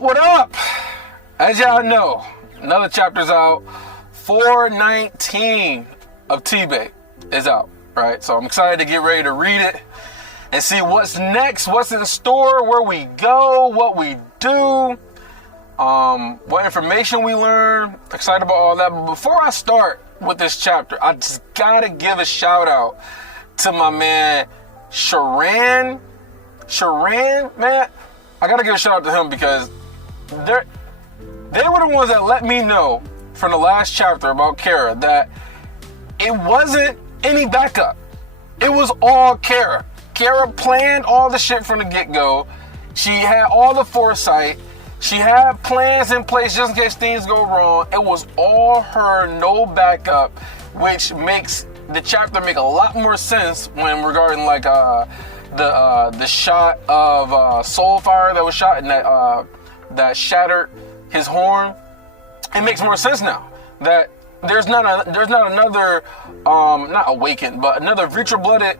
What up? As y'all know, another chapter's out. 419 of T-Bay is out, right? So I'm excited to get ready to read it and see what's next, what's in store, where we go, what we do, what information we learn. Excited about all that. But before I start with this chapter, I just gotta give a shout out to my man Sharan. Sharan, man, I gotta give a shout out to him because they were the ones that let me know from the last chapter about Kara that it wasn't any backup. It was all Kara. Kara planned all the shit from the get-go. She had all the foresight. She had plans in place just in case things go wrong. It was all her, no backup, which makes the chapter make a lot more sense when regarding like the shot of Soulfire that was shot and that shattered his horn. It makes more sense now that there's not another not awakened, but another Vitra-blooded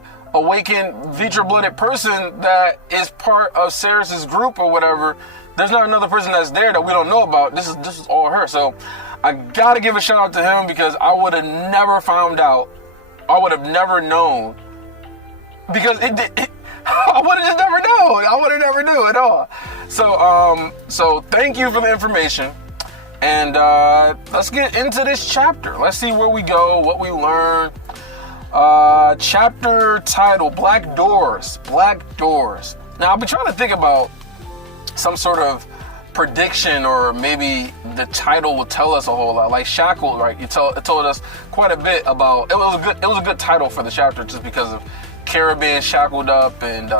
person that is part of Ceres's group or whatever. There's not another person that's there that we don't know about. This is all her. So I gotta give a shout out to him because I would have never found out. I would have never known because I would have just never known. I would have never knew at all. So thank you for the information. And let's get into this chapter. Let's see where we go, what we learn. Chapter title, Black Doors. Black Doors. Now, I've been trying to think about some sort of prediction, or maybe the title will tell us a whole lot. Like Shackled, right? It told us quite a bit about. It was a good title for the chapter just because of Kara being shackled up and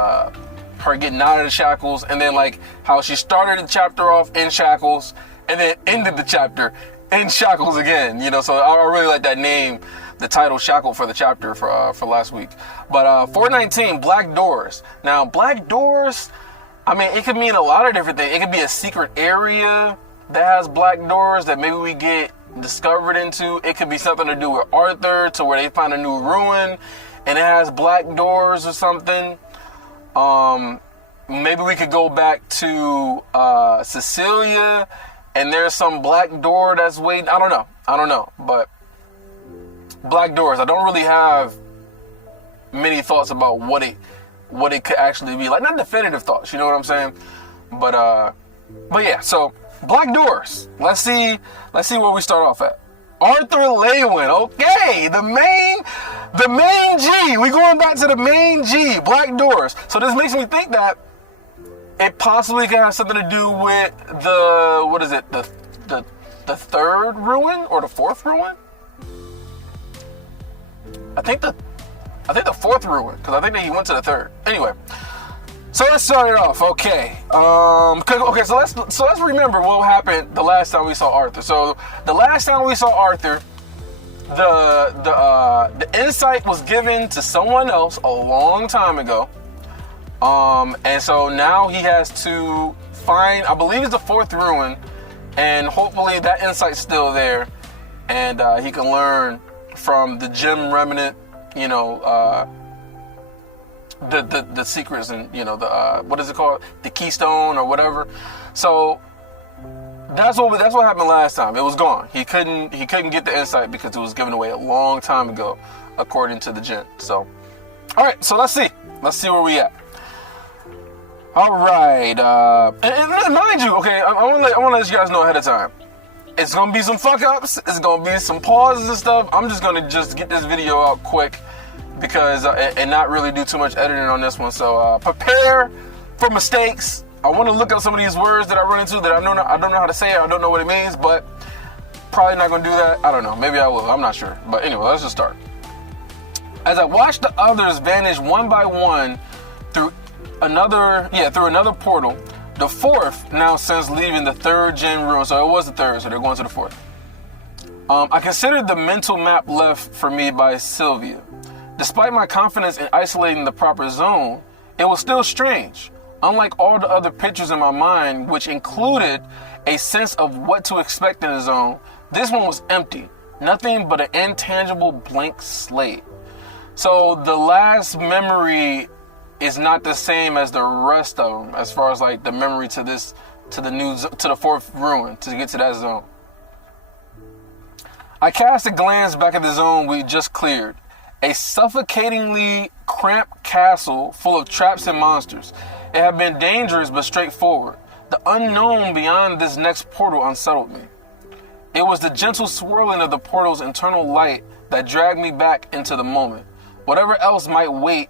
her getting out of the shackles, and then like how she started the chapter off in shackles and then ended the chapter in shackles again. You know, so I really like that name, the title Shackled for the chapter for last week. But 419, Black Doors. Now, Black Doors, I mean, it could mean a lot of different things. It could be a secret area that has black doors that maybe we get discovered into. It could be something to do with Arthur, to where they find a new ruin and it has black doors or something. Maybe we could go back to Cecilia and there's some black door that's waiting. I don't know. But black doors, I don't really have many thoughts about what it could actually be. Like, not definitive thoughts, you know what I'm saying? But yeah, so black doors. Let's see where we start off at. Arthur Lewin, okay, the main G. We going back to the main G, Black Doors. So this makes me think that it possibly can have something to do with the third ruin or the fourth ruin? I think the fourth ruin, because I think that he went to the third. Anyway, so let's start it off. Okay. So let's remember what happened the last time we saw Arthur. So the last time we saw Arthur, the insight was given to someone else a long time ago. And so now he has to find, I believe it's the fourth ruin, and hopefully that insight's still there, and he can learn from the gem remnant, you know, the secrets, and you know, the what is it called, the keystone or whatever. So that's what happened last time. It was gone. He couldn't get the insight because it was given away a long time ago, according to the gem. So, all right. So let's see where we at. All right. And mind you, okay, I want to let you guys know ahead of time. It's gonna be some fuck ups. It's gonna be some pauses and stuff. I'm just gonna get this video out quick because and not really do too much editing on this one. So prepare for mistakes. I want to look up some of these words that I run into that I don't know how to say it. I don't know what it means, but probably not gonna do that. I don't know. Maybe I will. I'm not sure. But anyway, let's just start. As I watched the others vanish one by one through another portal, the fourth now since leaving the third gen room. So it was the third, so they're going to the fourth. I considered the mental map left for me by Sylvia. Despite my confidence in isolating the proper zone, it was still strange. Unlike all the other pictures in my mind, which included a sense of what to expect in the zone, this one was empty. Nothing but an intangible blank slate. So the last memory is not the same as the rest of them, as far as like the memory to this to the fourth ruin to get to that zone. I cast a glance back at the zone we just cleared. A suffocatingly cramped castle full of traps and monsters. It had been dangerous but straightforward. The unknown beyond this next portal unsettled me. It was the gentle swirling of the portal's internal light that dragged me back into the moment. Whatever else might wait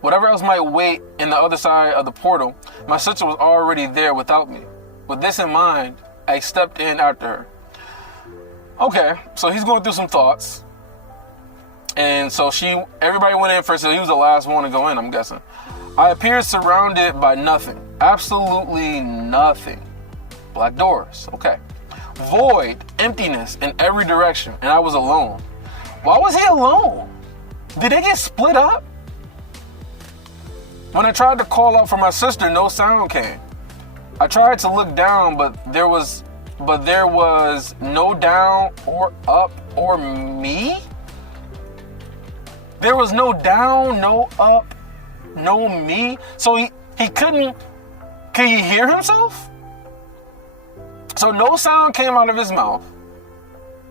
in the other side of the portal, my sister was already there without me. With this in mind, I stepped in after her. Okay, so he's going through some thoughts. And so everybody went in first, so he was the last one to go in, I'm guessing. I appeared surrounded by nothing. Absolutely nothing. Black doors, okay. Void, emptiness in every direction, and I was alone. Why was he alone? Did they get split up? When I tried to call out for my sister, no sound came. I tried to look down, but there was no down or up or me? There was no down, no up, no me. So he couldn't, could he hear himself? So no sound came out of his mouth.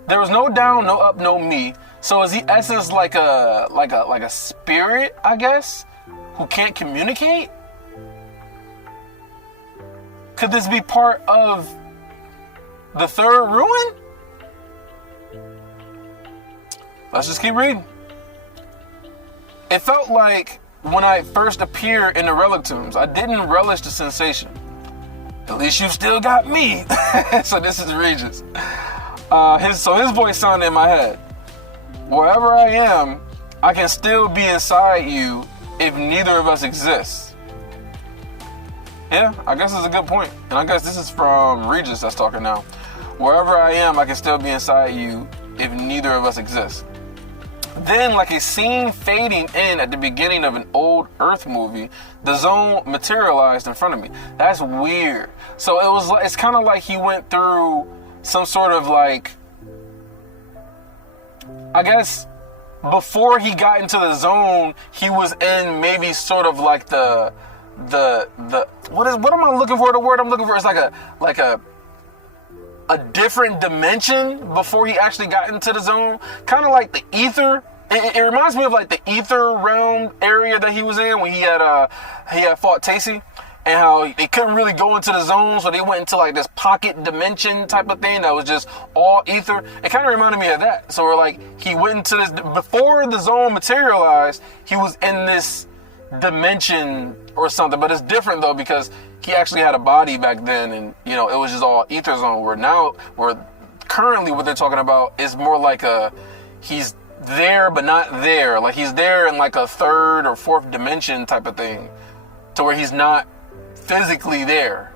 There was no down, no up, no me. So is he essence like a spirit, I guess, who can't communicate? Could this be part of the third ruin? Let's just keep reading. It felt like when I first appeared in the relic tombs, I didn't relish the sensation. At least you still got me. So this is Regis. His voice sounded in my head. Wherever I am, I can still be inside you if neither of us exists. Yeah, I guess it's a good point. And I guess this is from Regis that's talking now. Wherever I am, I can still be inside you if neither of us exists. Then, like a scene fading in at the beginning of an old Earth movie, the zone materialized in front of me. That's weird. So it's kind of like he went through some sort of like, I guess before he got into the zone, he was in maybe sort of like the what am I looking for? The word I'm looking for is like a different dimension before he actually got into the zone. Kind of like the ether. It reminds me of like the ether realm area that he was in when he had fought Tacy, and how they couldn't really go into the zone, so they went into like this pocket dimension type of thing that was just all ether. It kind of reminded me of that. So we're like, he went into this before the zone materialized. He was in this dimension or something, but it's different though because he actually had a body back then, and it was just all ether zone. Where currently what they're talking about is more like he's there but not there, like he's there in like a third or fourth dimension type of thing, to where he's not physically there,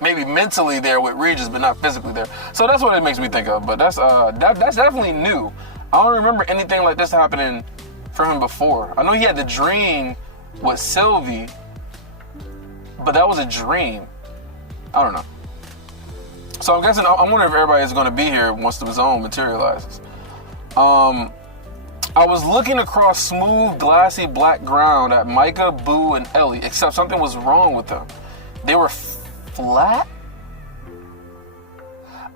maybe mentally there with Regis, but not physically there. So that's what it makes me think of. But that's definitely new. I don't remember anything like this happening for him before. I know he had the dream with Sylvie, but that was a dream. I don't know. So I'm guessing, I wonder if everybody is going to be here once the zone materializes. I was looking across smooth, glassy black ground at Micah, Boo, and Ellie, except something was wrong with them. They were flat?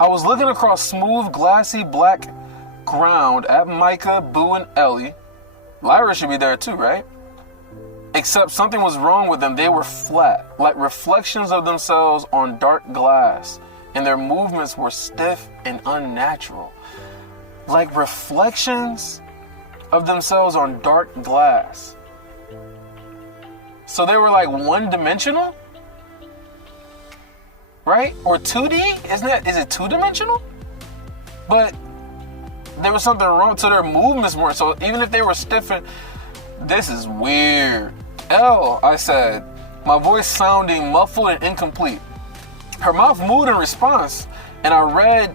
I was looking across smooth, glassy black ground at Micah, Boo, and Ellie. Lyra should be there too, right? Except something was wrong with them. They were flat, like reflections of themselves on dark glass, and their movements were stiff and unnatural. Like reflections of themselves on dark glass. So they were like one-dimensional? Right? Or 2D? Is it two-dimensional? But there was something wrong, so their movements weren't. So even if they were stiff, this is weird. L, I said, my voice sounding muffled and incomplete. Her mouth moved in response, and I read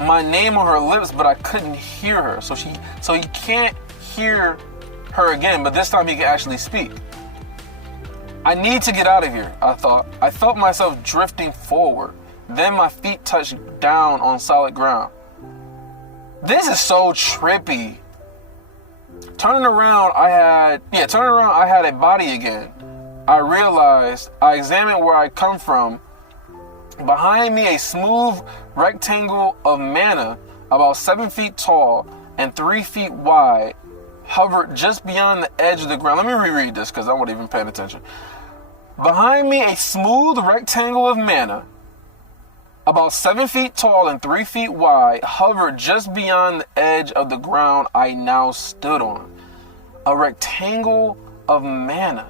my name on her lips, but I couldn't hear her. So he can't hear her again, but this time he can actually speak. I need to get out of here, I thought. I felt myself drifting forward. Then my feet touched down on solid ground. This is so trippy. Turning around, I had a body again. I realized, I examined where I come from. Behind me, a smooth rectangle of manna, about 7 feet tall and 3 feet wide, hovered just beyond the edge of the ground. Let me reread this because I wasn't even paying attention. Behind me, a smooth rectangle of manna, about 7 feet tall and 3 feet wide, hovered just beyond the edge of the ground I now stood on. A rectangle of manna.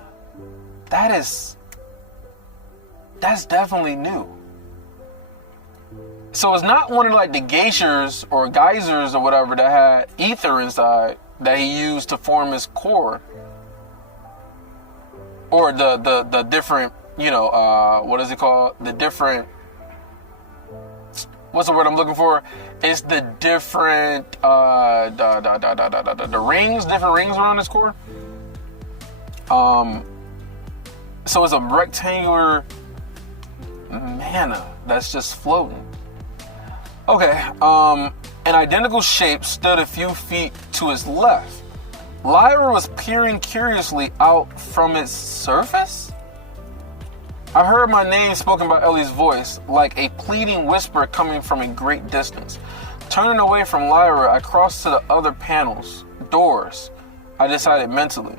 That's definitely new. So it's not one of like the geysers or geysers or whatever that had ether inside that he used to form his core. Or the different, what is it called? The different, what's the word I'm looking for? It's the different, the rings, different rings around his core. So it's a rectangular manna that's just floating. Okay, an identical shape stood a few feet to his left. Lyra was peering curiously out from its surface? I heard my name spoken by Ellie's voice, like a pleading whisper coming from a great distance. Turning away from Lyra, I crossed to the other panels, doors, I decided mentally.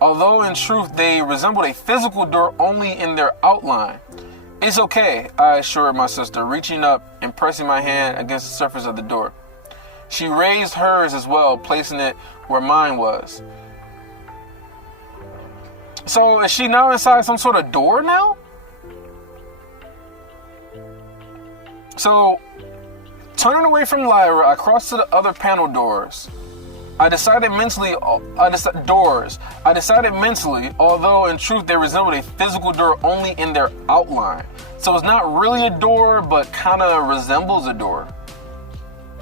Although in truth they resembled a physical door only in their outline. It's okay, I assured my sister, reaching up and pressing my hand against the surface of the door. She raised hers as well, placing it where mine was. So is she now inside some sort of door now? So, turning away from Lyra, I crossed to the other panel doors. I decided mentally, although in truth they resembled a physical door only in their outline. So it's not really a door, but kind of resembles a door.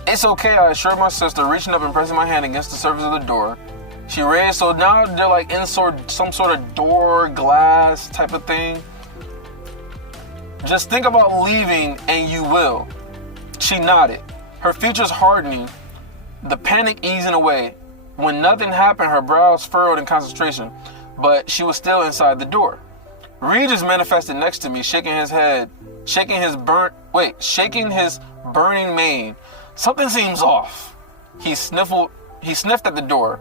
It's okay, I assured my sister, reaching up and pressing my hand against the surface of the door. She raised, so now they're like in some sort of door, glass type of thing. Just think about leaving and you will. She nodded, her features hardening, the panic easing away. When nothing happened, her brows furrowed in concentration, but she was still inside the door. Regis manifested next to me, shaking his burning mane. Something seems off. He sniffed at the door,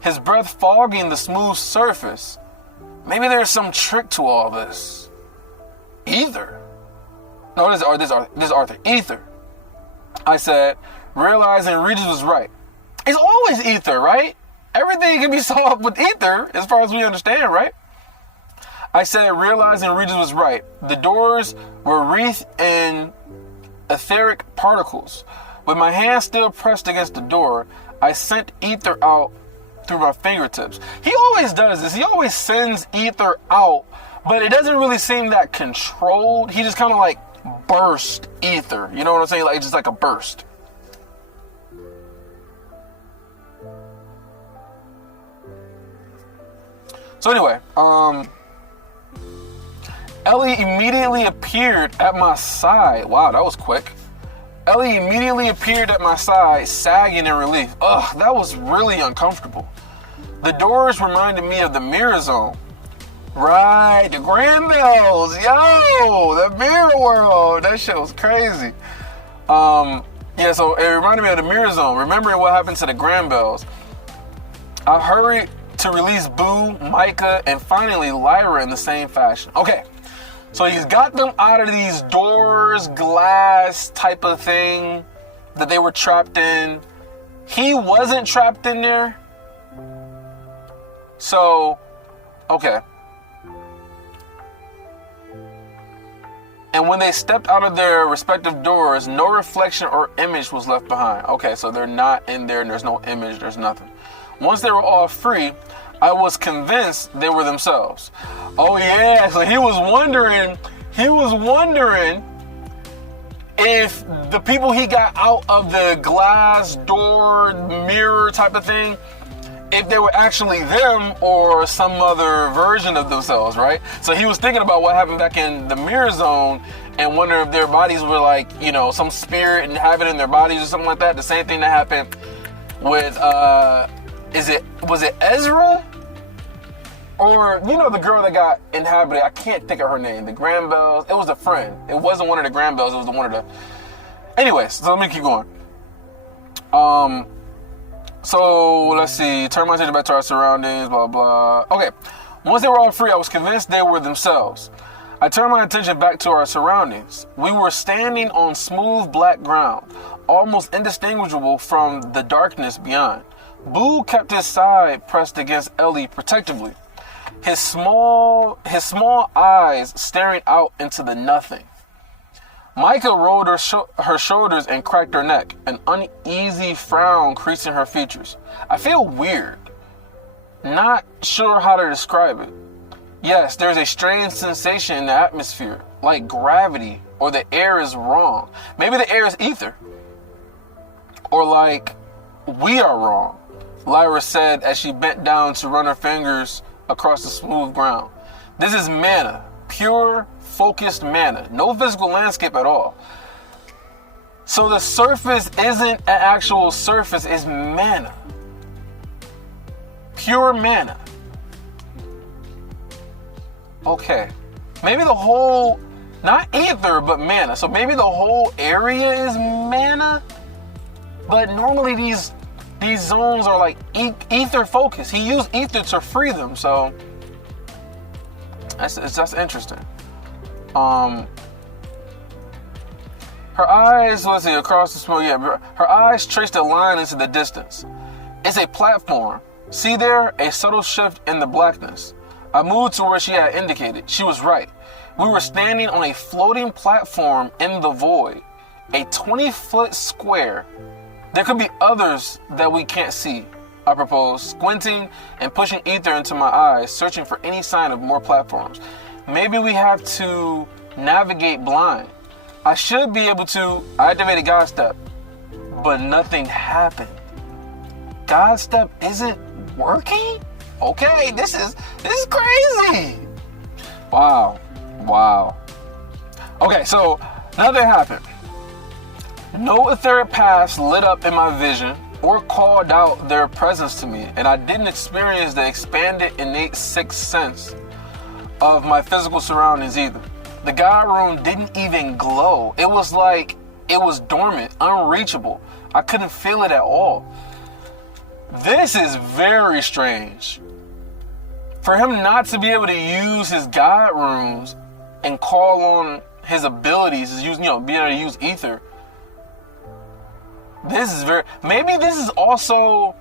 his breath fogging the smooth surface. Maybe there's some trick to all this. Ether? No, this is Arthur. Ether, I said, realizing Regis was right. It's always ether, right? Everything can be solved with ether, as far as we understand, right? I said, realizing Regis was right. The doors were wreathed in etheric particles. With my hand still pressed against the door, I sent ether out through my fingertips. He always does this. He always sends ether out, but it doesn't really seem that controlled. He just kind of like burst ether. You know what I'm saying? Like, just like a burst. So anyway, Ellie immediately appeared at my side. Wow, that was quick. Ellie immediately appeared at my side, sagging in relief. Ugh, that was really uncomfortable. The doors reminded me of the mirror zone. Right, the Granbells. Yo, the mirror world. That shit was crazy. Yeah, so it reminded me of the mirror zone. Remembering what happened to the Granbells. I hurried to release Boo, Micah, and finally Lyra in the same fashion. Okay, so he's got them out of these doors, glass type of thing that they were trapped in. He wasn't trapped in there. So, okay. And when they stepped out of their respective doors, no reflection or image was left behind. Okay, so they're not in there and there's no image, there's nothing. Once they were all free, I was convinced they were themselves. Oh yeah, so he was wondering if the people he got out of the glass door mirror type of thing, if they were actually them or some other version of themselves, right? So he was thinking about what happened back in the mirror zone and wondering if their bodies were like, you know, some spirit and have it in their bodies or something like that. The same thing that happened with was it Ezra? Or, you know, the girl that got inhabited, I can't think of her name, the Granbells. It was a friend. It wasn't one of the Granbells, it was one of the... Anyways, so let me keep going. So, let's see. Turn my attention back to our surroundings, blah, blah. Okay. Once they were all free, I was convinced they were themselves. I turned my attention back to our surroundings. We were standing on smooth black ground, almost indistinguishable from the darkness beyond. Boo kept his side pressed against Ellie protectively, his small eyes staring out into the nothing. Micah rolled her shoulders and cracked her neck, an uneasy frown creasing her features. I feel weird. Not sure how to describe it. Yes, there's a strange sensation in the atmosphere, like gravity, or the air is wrong. Maybe the air is ether. Or like, we are wrong, Lyra said as she bent down to run her fingers across the smooth ground. This is mana, pure, focused mana. No physical landscape at all. So the surface isn't an actual surface, it's mana. Pure mana. Okay. Maybe the whole, not ether, but mana. So maybe the whole area is mana? But normally these zones are like ether focused. He used ether to free them, so that's interesting. Her eyes, let's see, across the smoke, yeah, her eyes traced a line into the distance. It's a platform. See there? A subtle shift in the blackness. I moved to where she had indicated. She was right. We were standing on a floating platform in the void. A 20-foot square. There could be others that we can't see, I proposed, squinting and pushing ether into my eyes, searching for any sign of more platforms. Maybe we have to navigate blind. I should be able to. I activated God Step, but nothing happened. God Step isn't working? Okay, this is crazy. Wow. Okay, so nothing happened. No etheric paths lit up in my vision or called out their presence to me, and I didn't experience the expanded innate sixth sense of my physical surroundings either. The God room didn't even glow. It was like it was dormant, unreachable. I couldn't feel it at all. This is very strange. For him not to be able to use his God runes and call on his abilities, being able to use ether. This is maybe this is also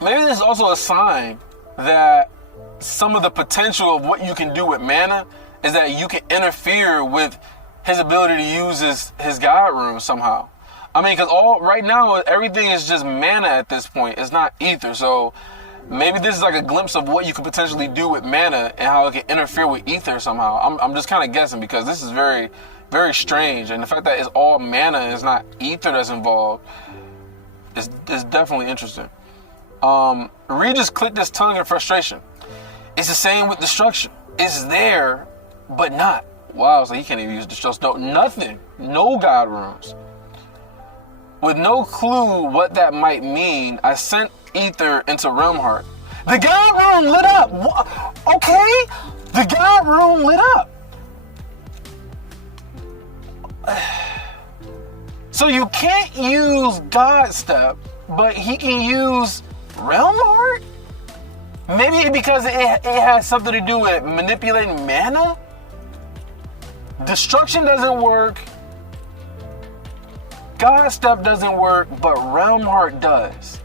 a sign that some of the potential of what you can do with mana is that you can interfere with his ability to use his God rune somehow. I mean, because right now everything is just mana at this point. It's not ether. So maybe this is like a glimpse of what you could potentially do with mana and how it can interfere with ether somehow. I'm just kind of guessing because this is very, very strange. And the fact that it's all mana and it's not ether that's involved is definitely interesting. Regis clicked his tongue in frustration. It's the same with destruction. It's there, but not. Wow, so he can't even use destruction. No, nothing. No God runes. With no clue what that might mean, I sent ether into Realmheart. The God room lit up. Okay, the God room lit up. So you can't use God Step, but he can use Realmheart? Maybe because it has something to do with manipulating mana? Destruction doesn't work. God Step doesn't work, but Realmheart does.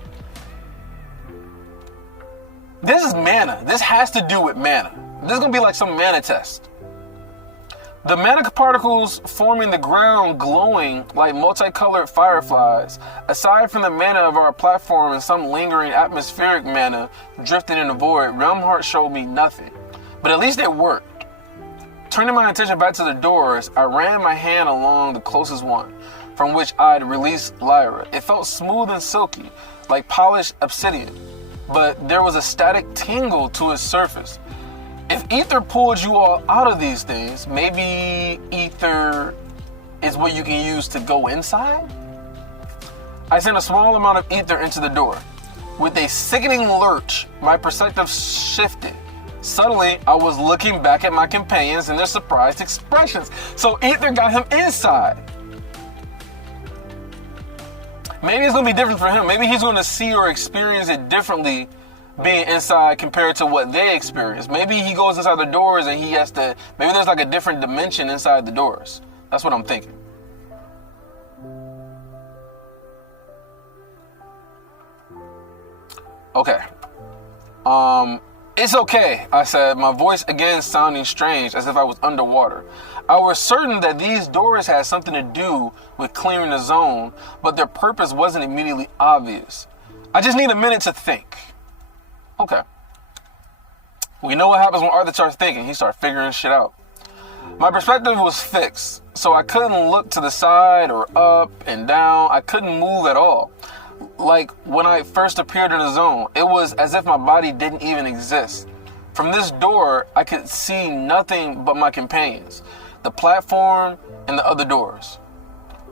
This is mana. This has to do with mana. This is going to be like some mana test. The mana particles forming the ground glowing like multicolored fireflies. Aside from the mana of our platform and some lingering atmospheric mana drifting in the void, Realmheart showed me nothing. But at least it worked. Turning my attention back to the doors, I ran my hand along the closest one, from which I'd released Lyra. It felt smooth and silky, like polished obsidian, but there was a static tingle to its surface. If ether pulled you all out of these things, maybe ether is what you can use to go inside? I sent a small amount of ether into the door. With a sickening lurch, my perspective shifted. Suddenly, I was looking back at my companions and their surprised expressions. So Ether got him inside. Maybe it's going to be different for him. Maybe he's going to see or experience it differently being inside compared to what they experience. Maybe he goes inside the doors and he has to, maybe there's like a different dimension inside the doors. That's what I'm thinking. Okay. It's okay, I said, my voice again sounding strange, as if I was underwater. I was certain that these doors had something to do with clearing the zone, but their purpose wasn't immediately obvious. I just need a minute to think. Okay. We know what happens when Arthur starts thinking. He starts figuring shit out. My perspective was fixed, so I couldn't look to the side or up and down. I couldn't move at all. Like when I first appeared in the zone, it was as if my body didn't even exist. From this door, I could see nothing but my companions, the platform, and the other doors.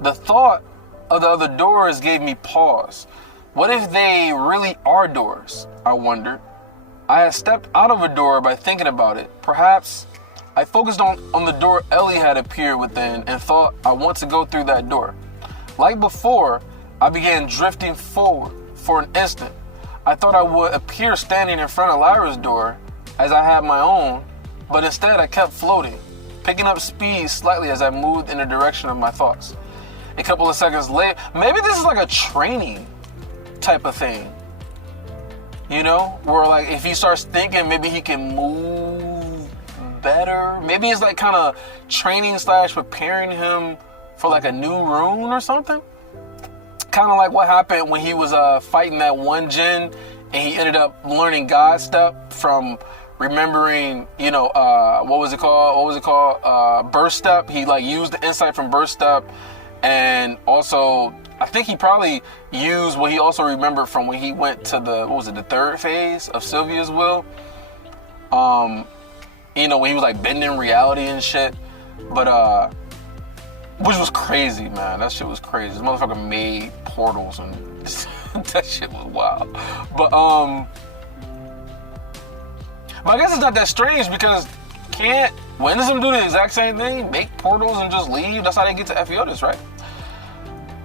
The thought of the other doors gave me pause. What if they really are doors? I wondered. I had stepped out of a door by thinking about it. Perhaps I focused on the door Ellie had appeared within and thought I want to go through that door. Like before, I began drifting forward for an instant. I thought I would appear standing in front of Lyra's door as I had my own, but instead I kept floating, picking up speed slightly as I moved in the direction of my thoughts. A couple of seconds later, maybe this is like a training type of thing. You know, where like if he starts thinking, maybe he can move better. Maybe it's like kind of training / preparing him for like a new rune or something. Kind of like what happened when he was fighting that one djinn and he ended up learning God Step from remembering, you know, what was it called? Burst Step. He like used the insight from Burst Step, and also I think he probably used what he also remembered from when he went to the third phase of Sylvia's will. You know, when he was like bending reality and shit. But which was crazy, man. That shit was crazy. This motherfucker made portals and that shit was wild. But I guess it's not that strange because can't Wendicism do the exact same thing? Make portals and just leave? That's how they get to Ephiodus, right?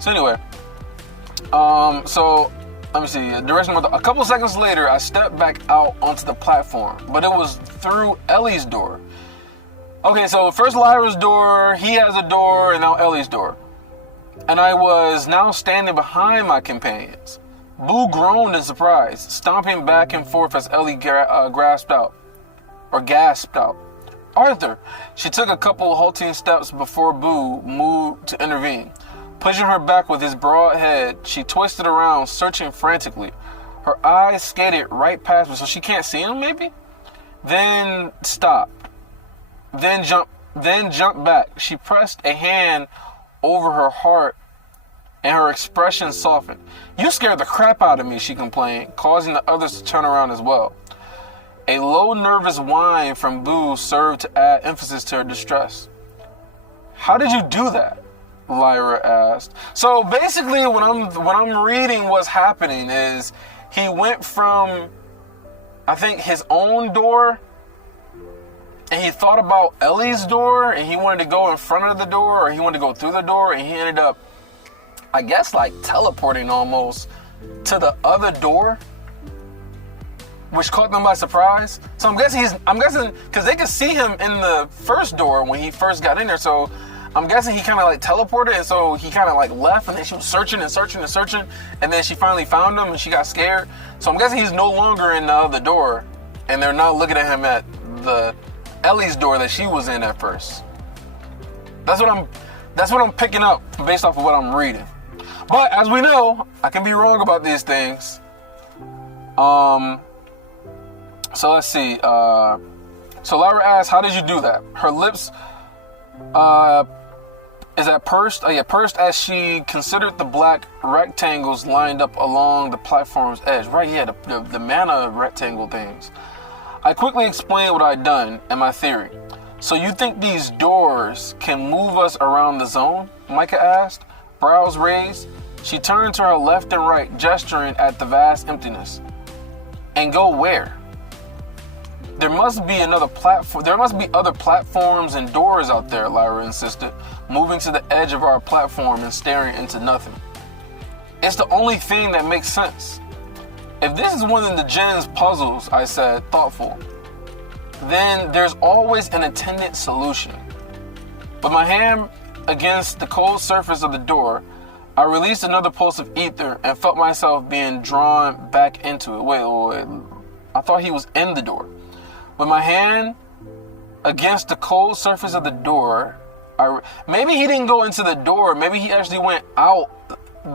So anyway, so let me see. A couple seconds later, I stepped back out onto the platform, but it was through Ellie's door. Okay, so first Lyra's door, he has a door, and now Ellie's door. And I was now standing behind my companions. Boo groaned in surprise, stomping back and forth as Ellie gasped out. Arthur! She took a couple halting steps before Boo moved to intervene. Pushing her back with his broad head, she twisted around, searching frantically. Her eyes skated right past me, so she can't see him, maybe? Then stopped. Then jumped back. She pressed a hand over her heart and her expression softened. You scared the crap out of me, she complained, causing the others to turn around as well. A low, nervous whine from Boo served to add emphasis to her distress. How did you do that? Lyra asked. So basically what I'm reading what's happening is he went from, I think, his own door, and he thought about Ellie's door, and he wanted to go in front of the door, or he wanted to go through the door, and he ended up, I guess, like teleporting almost to the other door, which caught them by surprise. So I'm guessing because they could see him in the first door when he first got in there. So I'm guessing he kind of like teleported, and so he kind of like left, and then she was searching, and then she finally found him, and she got scared. So I'm guessing he's no longer in the other door, and they're not looking at him at the Ellie's door that she was in at first. That's what I'm picking up based off of what I'm reading. But as we know, I can be wrong about these things. So let's see. So Lyra asked, "How did you do that?" Her lips, is that pursed? Oh yeah, pursed as she considered the black rectangles lined up along the platform's edge. Right, yeah, the mana rectangle things. I quickly explained what I'd done and my theory. So you think these doors can move us around the zone? Micah asked, brows raised. She turned to her left and right, gesturing at the vast emptiness. And go where? There must be another platform. There must be other platforms and doors out there, Lyra insisted, moving to the edge of our platform and staring into nothing. It's the only thing that makes sense. If this is one of the Jinn's puzzles, I said, thoughtful, then there's always an attendant solution. With my hand against the cold surface of the door, I released another pulse of ether and felt myself being drawn back into it. Wait. I thought he was in the door. With my hand against the cold surface of the door, maybe he didn't go into the door. Maybe he actually went out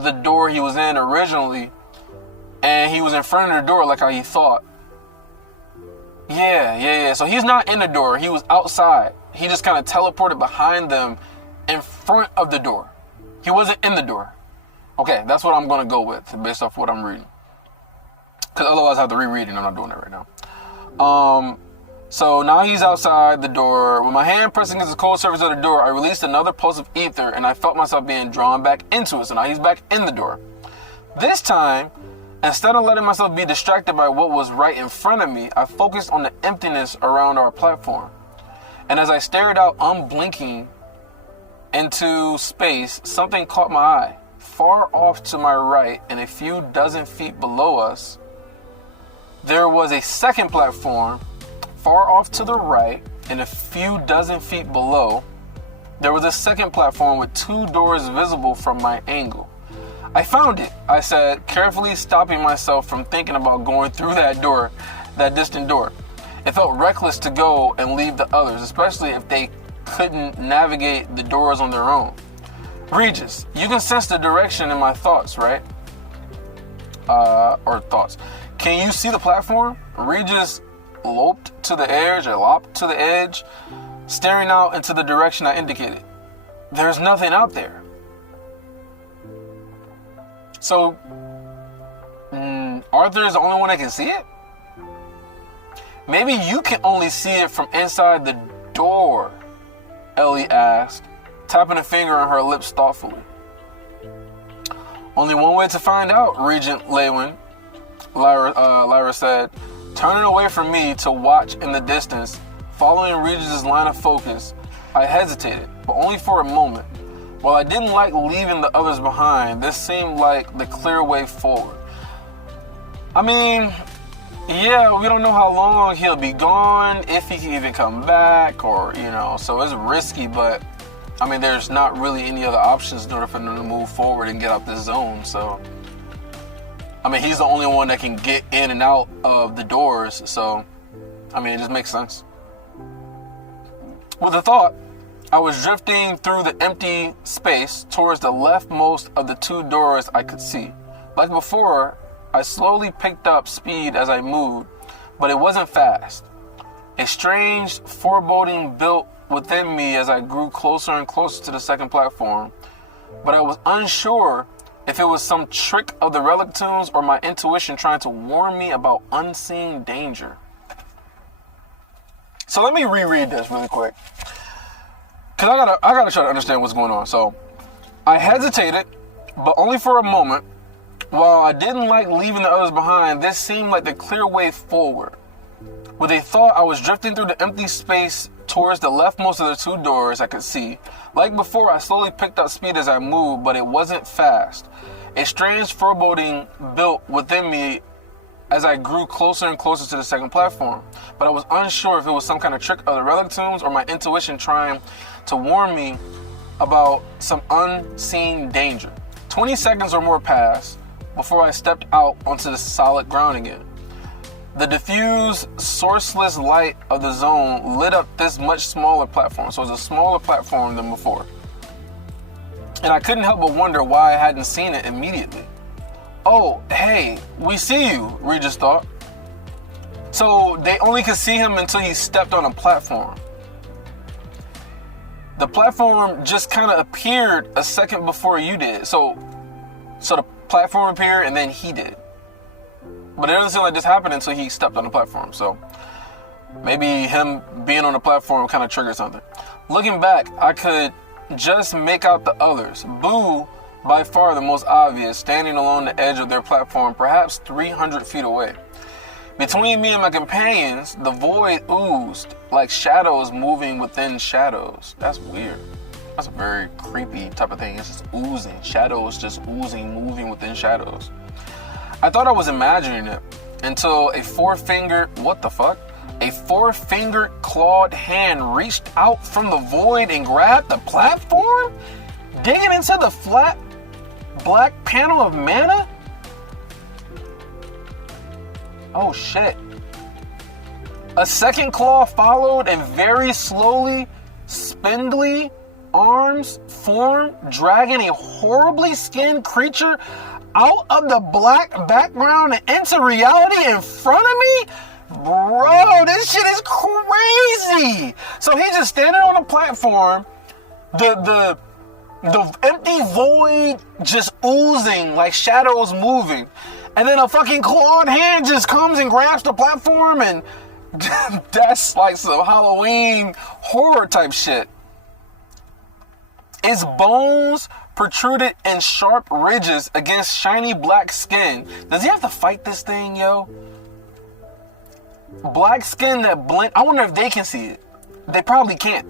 the door he was in originally, and he was in front of the door like how he thought. Yeah. So he's not in the door. He was outside. He just kind of teleported behind them in front of the door. He wasn't in the door. Okay, that's what I'm going to go with based off what I'm reading. Because otherwise I have to reread it, and I'm not doing that right now. So now he's outside the door. With my hand pressing against the cold surface of the door, I released another pulse of ether, and I felt myself being drawn back into it. So now he's back in the door. This time, instead of letting myself be distracted by what was right in front of me, I focused on the emptiness around our platform. And as I stared out unblinking into space, something caught my eye. Far off to my right and a few dozen feet below us, there was a second platform. Far off to the right and a few dozen feet below, there was a second platform with two doors visible from my angle. I found it, I said, carefully stopping myself from thinking about going through that door, that distant door. It felt reckless to go and leave the others, especially if they couldn't navigate the doors on their own. Regis, you can sense the direction in my thoughts, right? Thoughts. Can you see the platform? Regis loped to the edge, staring out into the direction I indicated. There's nothing out there. So, Arthur is the only one that can see it? Maybe you can only see it from inside the door, Ellie asked, tapping a finger on her lips thoughtfully. Only one way to find out, Regent Lewin, Lyra said, turning away from me to watch in the distance. Following Regis' line of focus, I hesitated, but only for a moment. While I didn't like leaving the others behind, this seemed like the clear way forward. I mean, yeah, we don't know how long he'll be gone, if he can even come back, or, so it's risky, but, I mean, there's not really any other options in order for them to move forward and get out this zone, so, I mean, he's the only one that can get in and out of the doors, so, I mean, it just makes sense. With the thought, I was drifting through the empty space towards the leftmost of the two doors I could see. Like before, I slowly picked up speed as I moved, but it wasn't fast. A strange foreboding built within me as I grew closer and closer to the second platform, but I was unsure if it was some trick of the relic tombs or my intuition trying to warn me about unseen danger. So let me reread this really quick, because I gotta try to understand what's going on. So I hesitated, but only for a moment. While I didn't like leaving the others behind, this seemed like the clear way forward. With a thought, I was drifting through the empty space towards the leftmost of the two doors I could see. Like before, I slowly picked up speed as I moved, but it wasn't fast. A strange foreboding built within me as I grew closer and closer to the second platform, but I was unsure if it was some kind of trick of the relic tombs or my intuition trying to warn me about some unseen danger. 20 seconds or more passed before I stepped out onto the solid ground again. The diffuse, sourceless light of the zone lit up this much smaller platform, so it was a smaller platform than before. And I couldn't help but wonder why I hadn't seen it immediately. Oh, hey, we see you, Regis thought. So they only could see him until he stepped on a platform. The platform just kind of appeared a second before you did. So the platform appeared and then he did. But it doesn't seem like this happened until he stepped on the platform. So maybe him being on the platform kind of triggered something. Looking back, I could just make out the others. Boo by far the most obvious, standing along the edge of their platform, perhaps 300 feet away. Between me and my companions, the void oozed, like shadows moving within shadows. That's weird. That's a very creepy type of thing. It's just oozing. Shadows just oozing, moving within shadows. I thought I was imagining it until a four-fingered clawed hand reached out from the void and grabbed the platform, digging into the flat black panel of mana. Oh shit. A second claw followed, and very slowly, spindly arms formed, dragging a horribly skinned creature out of the black background and into reality in front of me. Bro, this shit is crazy. So he's just standing on a platform, the empty void just oozing, like shadows moving. And then a fucking clawed hand just comes and grabs the platform, and that's like some Halloween horror type shit. Its bones protruded in sharp ridges against shiny black skin. Does he have to fight this thing, yo? Black skin that blend. I wonder if they can see it. They probably can't.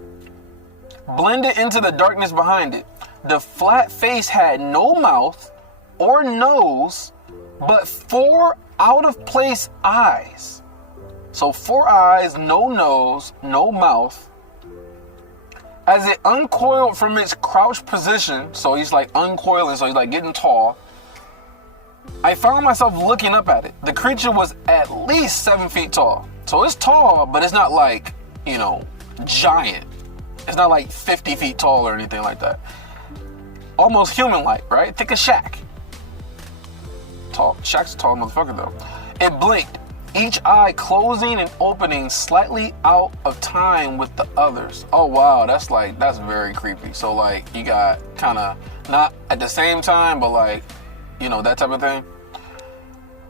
Blended into the darkness behind it. The flat face had no mouth or nose, but 4 out-of-place eyes. So 4 eyes, no nose, no mouth. As it uncoiled from its crouched position, so he's like uncoiling, so he's like getting tall, I found myself looking up at it. The creature was at least 7 feet tall. So it's tall, but it's not like, giant. It's not like 50 feet tall or anything like that. Almost human-like, right? Think of Shaq. Tall. Shaq's a tall motherfucker, though. It blinked, each eye closing and opening slightly out of time with the others. Oh, wow. That's very creepy. So, like, you got kind of not at the same time, but like, that type of thing.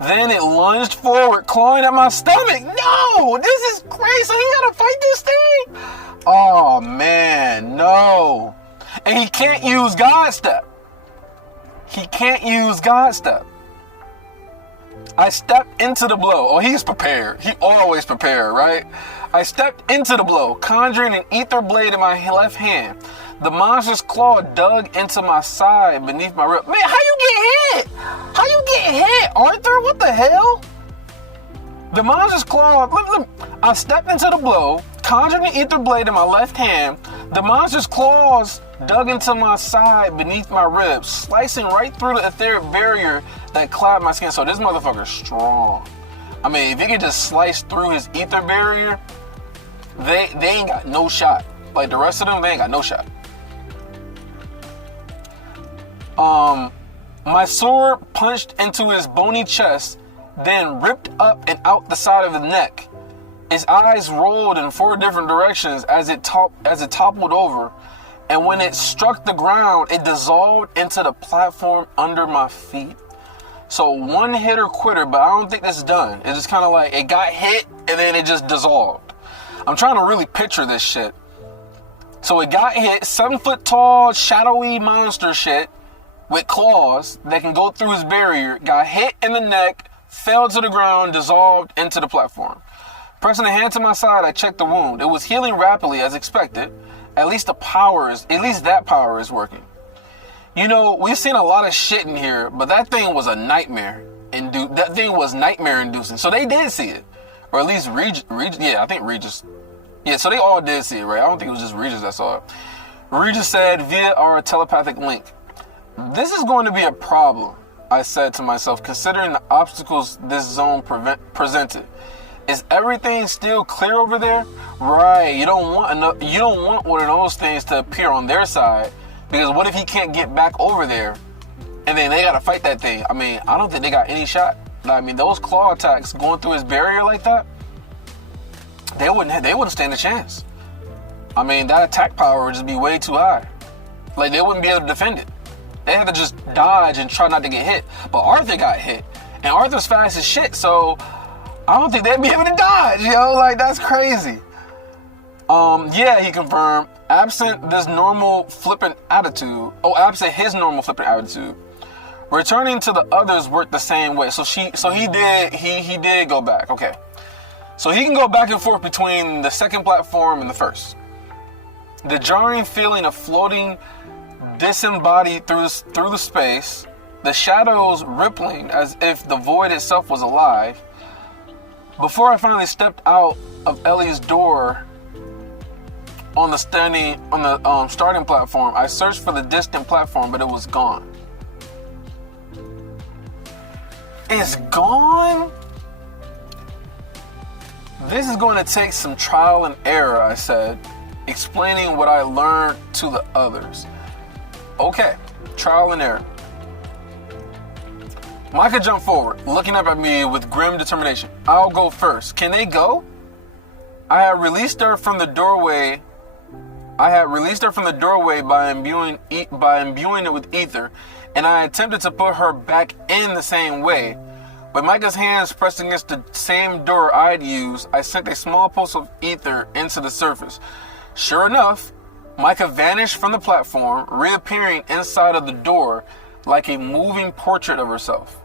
Then it lunged forward, clawing at my stomach. No, this is crazy. So he gotta fight this thing? Oh, man, no. And he can't use God Step. I stepped into the blow. Oh, he's prepared. He always prepared, right? I stepped into the blow, conjuring an ether blade in my left hand. The monster's claw dug into my side beneath my rib. Man, how you get hit? Arthur? What the hell? The monster's claw... I stepped into the blow, conjuring an ether blade in my left hand. The monster's claws dug into my side beneath my ribs, slicing right through the etheric barrier that clad my skin. So this motherfucker's strong. I mean, if he could just slice through his ether barrier, they ain't got no shot. Like the rest of them, they ain't got no shot. My sword punched into his bony chest, then ripped up and out the side of his neck. His eyes rolled in 4 different directions as it toppled over. And when it struck the ground, it dissolved into the platform under my feet. So one hitter quitter, but I don't think that's done. It's just kind of like it got hit and then it just dissolved. I'm trying to really picture this shit. So it got hit, 7 foot tall, shadowy monster shit with claws that can go through his barrier, got hit in the neck, fell to the ground, dissolved into the platform. Pressing a hand to my side, I checked the wound. It was healing rapidly as expected. At least that power is working. We've seen a lot of shit in here, but that thing was a nightmare. That thing was nightmare inducing. So they did see it. Or at least Regis. Yeah, I think Regis. Yeah, so they all did see it, right? I don't think it was just Regis that saw it. Regis said via our telepathic link, "This is going to be a problem," I said to myself, considering the obstacles this zone presented. Is everything still clear over there? Right. You don't want one of those things to appear on their side, because what if he can't get back over there and then they gotta fight that thing? I mean, I don't think they got any shot. I mean, those claw attacks going through his barrier like that, they wouldn't stand a chance. I mean, that attack power would just be way too high. Like, they wouldn't be able to defend it. They had to just dodge and try not to get hit. But Arthur got hit, and Arthur's fast as shit, so I don't think they'd be able to dodge, yo. Like, that's crazy. Yeah, he confirmed. Absent his normal flippant attitude, returning to the others worked the same way. So he did go back. Okay. So he can go back and forth between the second platform and the first. The jarring feeling of floating disembodied through the space, the shadows rippling as if the void itself was alive. Before I finally stepped out of Ellie's door on the starting platform, I searched for the distant platform, but it was gone. It's gone? This is going to take some trial and error, I said, explaining what I learned to the others. Okay, trial and error. Micah jumped forward, looking up at me with grim determination. I'll go first. Can they go? I had released her from the doorway by imbuing it with ether, and I attempted to put her back in the same way. With Micah's hands pressed against the same door I'd used, I sent a small pulse of ether into the surface. Sure enough, Micah vanished from the platform, reappearing inside of the door like a moving portrait of herself.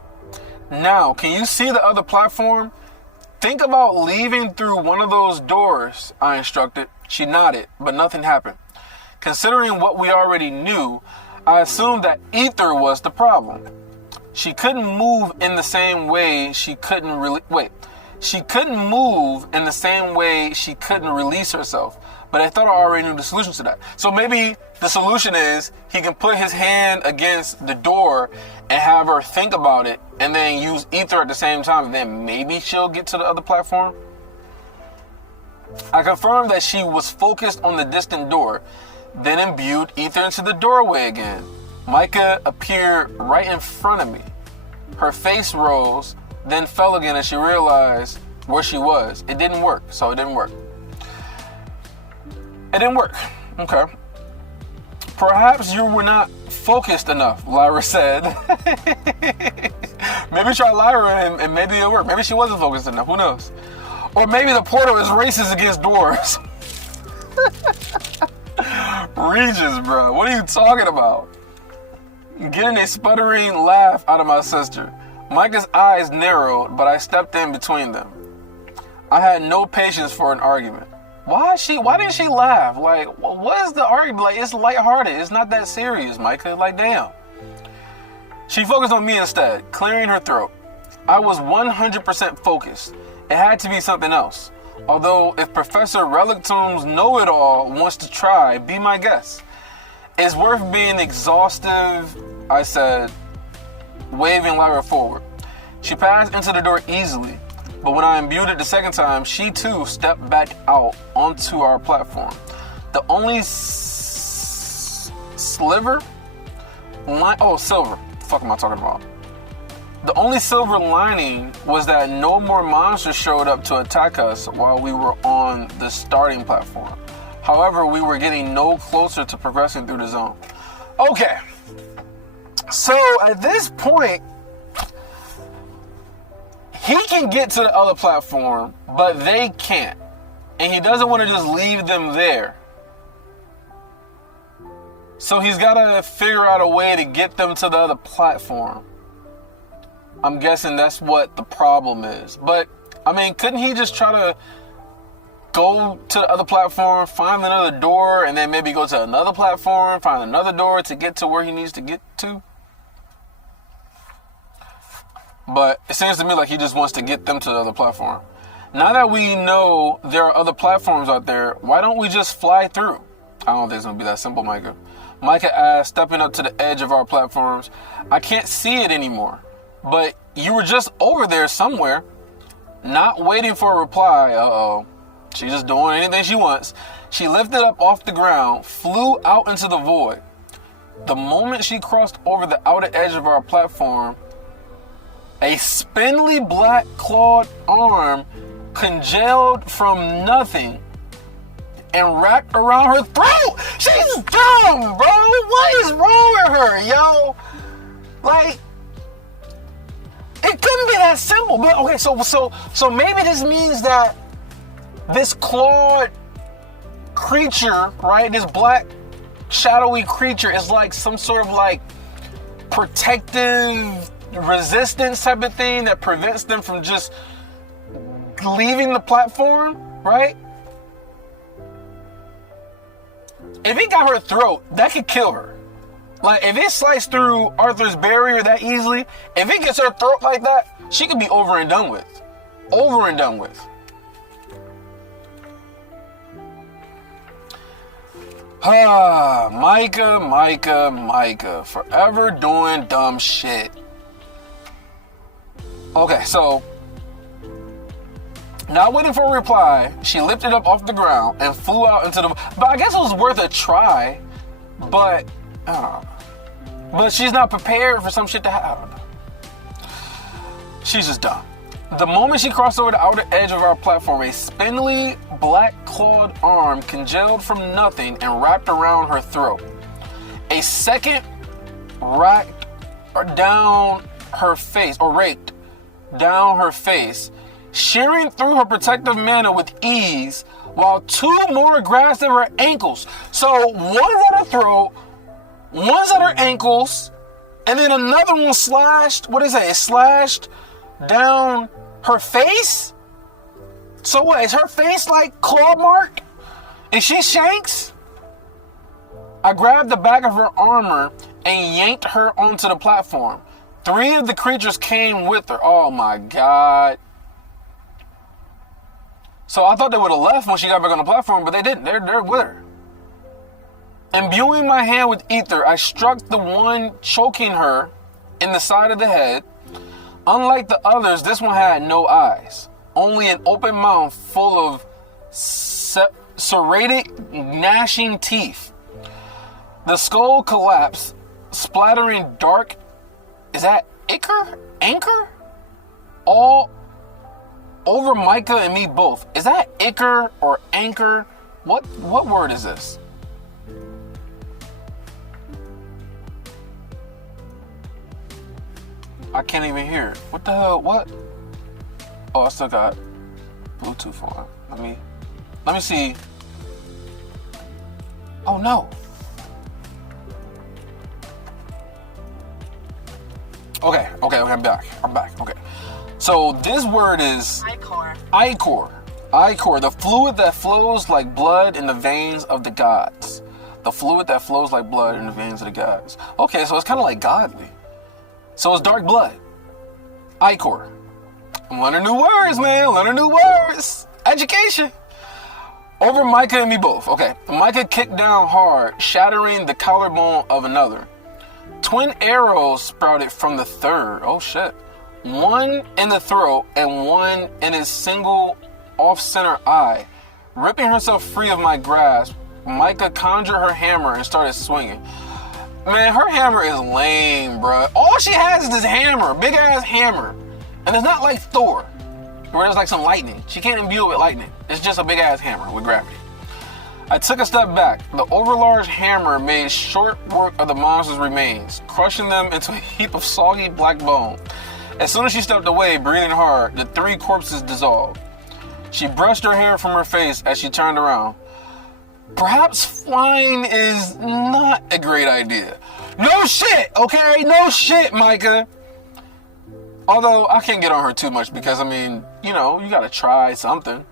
Now, can you see the other platform? Think about leaving through one of those doors, I instructed. She nodded, but nothing happened. Considering what we already knew, I assumed that ether was the problem. She couldn't move in the same way she couldn't release herself. But I thought I already knew the solution to that. So maybe the solution is he can put his hand against the door and have her think about it and then use ether at the same time, and then maybe she'll get to the other platform. I confirmed that she was focused on the distant door, then imbued ether into the doorway again. Micah appeared right in front of me. Her face rose, then fell again as she realized where she was. It didn't work, so it didn't work. It didn't work. Okay. Perhaps you were not focused enough, Lyra said. Maybe try Lyra and maybe it'll work. Maybe she wasn't focused enough. Who knows? Or maybe the portal is racist against doors. Regis, bro. What are you talking about? Getting a sputtering laugh out of my sister. Micah's eyes narrowed, but I stepped in between them. I had no patience for an argument. Why didn't she laugh? Like, what is the argument? Like, it's lighthearted. It's not that serious, Micah. Like, damn. She focused on me instead, clearing her throat. I was 100% focused. It had to be something else. Although, if Professor Relictum's know-it-all wants to try, be my guest. It's worth being exhaustive, I said, waving Lyra forward. She passed into the door easily, but when I imbued it the second time, she too stepped back out onto our platform. The only silver. The fuck am I talking about? The only silver lining was that no more monsters showed up to attack us while we were on the starting platform. However, we were getting no closer to progressing through the zone. Okay. So at this point, he can get to the other platform, but they can't. And he doesn't want to just leave them there. So he's got to figure out a way to get them to the other platform. I'm guessing that's what the problem is. But, I mean, couldn't he just try to go to the other platform, find another door, and then maybe go to another platform, find another door to get to where he needs to get to? But it seems to me like he just wants to get them to the other platform. Now that we know there are other platforms out there, why don't we just fly through? I don't think it's going to be that simple, Micah. Micah asked, stepping up to the edge of our platforms. I can't see it anymore. But you were just over there somewhere, not waiting for a reply. Uh-oh. She's just doing anything she wants. She lifted up off the ground, flew out into the void. The moment she crossed over the outer edge of our platform, a spindly black clawed arm congealed from nothing and wrapped around her throat. She's dumb, bro. What is wrong with her, yo? Like, it couldn't be that simple. But okay, so maybe this means that this clawed creature, right? This black shadowy creature is like some sort of like protective resistance type of thing that prevents them from just leaving the platform, right? If it got her throat, that could kill her. Like, if it sliced through Arthur's barrier that easily, if it gets her throat like that, she could be over and done with. Over and done with. Micah. Forever doing dumb shit. Okay, so not waiting for a reply, she lifted up off the ground and flew out into the... But I guess it was worth a try. But she's not prepared for some shit to happen. I don't know. She's just dumb. The moment she crossed over the outer edge of our platform, a spindly, black-clawed arm congealed from nothing and wrapped around her throat. A second raked down her face, shearing through her protective mana with ease, while two more grasped at her ankles. So one's at her throat, one's at her ankles, and then another one slashed, it slashed down her face? So what, is her face like claw mark? Is she Shanks? I grabbed the back of her armor and yanked her onto the platform. 3 of the creatures came with her. Oh my God. So I thought they would have left when she got back on the platform, but they didn't. They're with her. Imbuing my hand with ether, I struck the one choking her in the side of the head. Unlike the others, this one had no eyes, only an open mouth full of serrated, gnashing teeth. The skull collapsed, splattering dark... Is that Anchor? All over Micah and me both. Is that Ichor or Anchor? What word is this? I can't even hear it. What the hell? What? Oh, I still got Bluetooth on. Let me see. Oh no. Okay, I'm back. Okay. So this word is Ichor. The fluid that flows like blood in the veins of the gods. Okay, so it's kind of like godly. So it's dark blood. Ichor. I'm learning new words, man. Education. Over Micah and me both. Okay. Micah kicked down hard, shattering the collarbone of another. Twin arrows sprouted from the third. Oh shit. One in the throat and one in his single off-center eye. Ripping herself free of my grasp, Micah conjured her hammer and started swinging. Man, her hammer is lame, bruh. All she has is this hammer, big ass hammer. And it's not like Thor, where there's like some lightning. She can't imbue it with lightning. It's just a big ass hammer with gravity. I took a step back. The overlarge hammer made short work of the monster's remains, crushing them into a heap of soggy black bone. As soon as she stepped away, breathing hard, the 3 corpses dissolved. She brushed her hair from her face as she turned around. Perhaps flying is not a great idea. No shit, okay? No shit, Micah. Although, I can't get on her too much because, you gotta try something.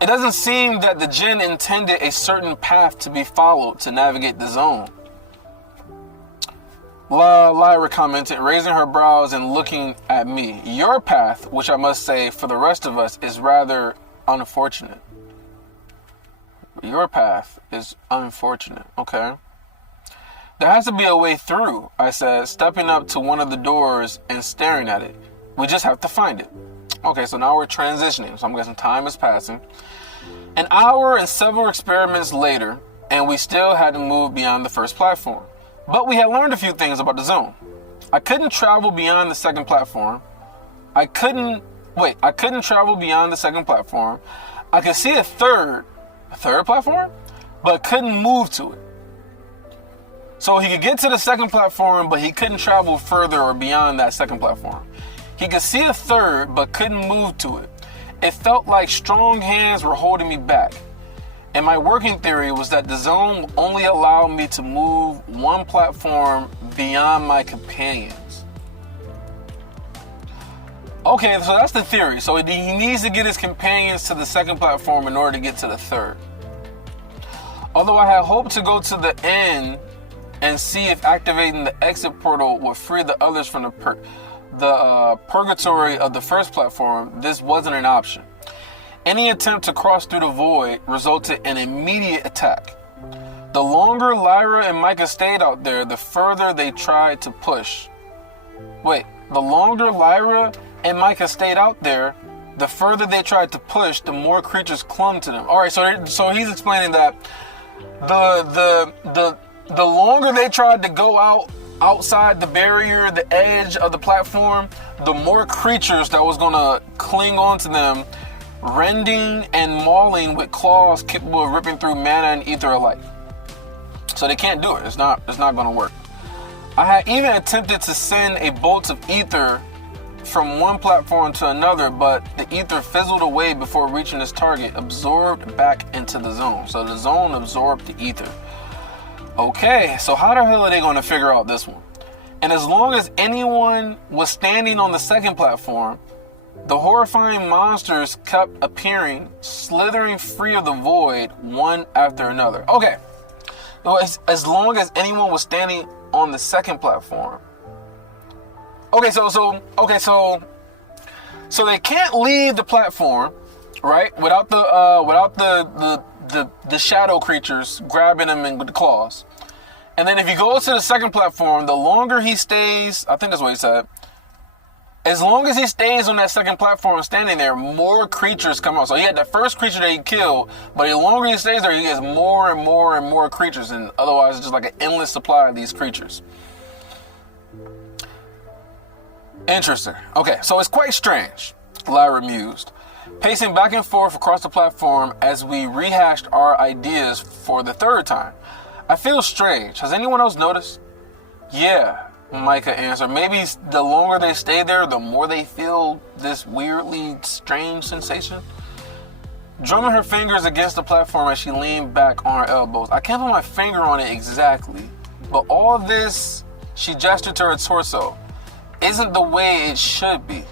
It doesn't seem that the djinn intended a certain path to be followed to navigate the zone. Lyra commented, raising her brows and looking at me. Your path, which I must say for the rest of us, is rather unfortunate. Your path is unfortunate, okay? There has to be a way through, I said, stepping up to one of the doors and staring at it. We just have to find it. Okay, so now we're transitioning, so I'm guessing time is passing. An hour and several experiments later, and we still hadn't moved beyond the first platform. But we had learned a few things about the zone. I couldn't travel beyond the second platform. I couldn't travel beyond the second platform. I could see a third platform, but couldn't move to it. So he could get to the second platform, but he couldn't travel further or beyond that second platform. He could see a third, but couldn't move to it. It felt like strong hands were holding me back. And my working theory was that the zone only allowed me to move one platform beyond my companions. Okay, so that's the theory. So he needs to get his companions to the second platform in order to get to the third. Although I had hoped to go to the end and see if activating the exit portal would free the others from the purgatory of the first platform, this wasn't an option. Any attempt to cross through the void resulted in immediate attack. The longer Lyra and Micah stayed out there, the further they tried to push. Wait, the longer Lyra and Micah stayed out there, the further they tried to push, the more creatures clung to them. All right, so he's explaining that the longer they tried to go outside the barrier, the edge of the platform, the more creatures that was gonna cling onto them, rending and mauling with claws capable of ripping through mana and ether alike. So they can't do it. It's not going to work. I had even attempted to send a bolt of ether from one platform to another, but the ether fizzled away before reaching its target, absorbed back into the zone. So the zone absorbed the ether. Okay, so how the hell are they going to figure out this one? And as long as anyone was standing on the second platform, the horrifying monsters kept appearing, slithering free of the void, one after another. Okay, so as long as anyone was standing on the second platform. Okay, so they can't leave the platform, right? Without the shadow creatures grabbing them with the claws. And then if he goes to the second platform, the longer he stays, I think that's what he said. As long as he stays on that second platform standing there, more creatures come out. So he had the first creature that he killed, but the longer he stays there, he gets more and more and more creatures. And otherwise, it's just like an endless supply of these creatures. Interesting. Okay, so it's quite strange, Lyra mused, pacing back and forth across the platform as we rehashed our ideas for the third time. I feel strange. Has anyone else noticed? Yeah, Micah answered. Maybe the longer they stay there, the more they feel this weirdly strange sensation. Drumming her fingers against the platform as she leaned back on her elbows. I can't put my finger on it exactly, but all this, she gestured to her torso, isn't the way it should be.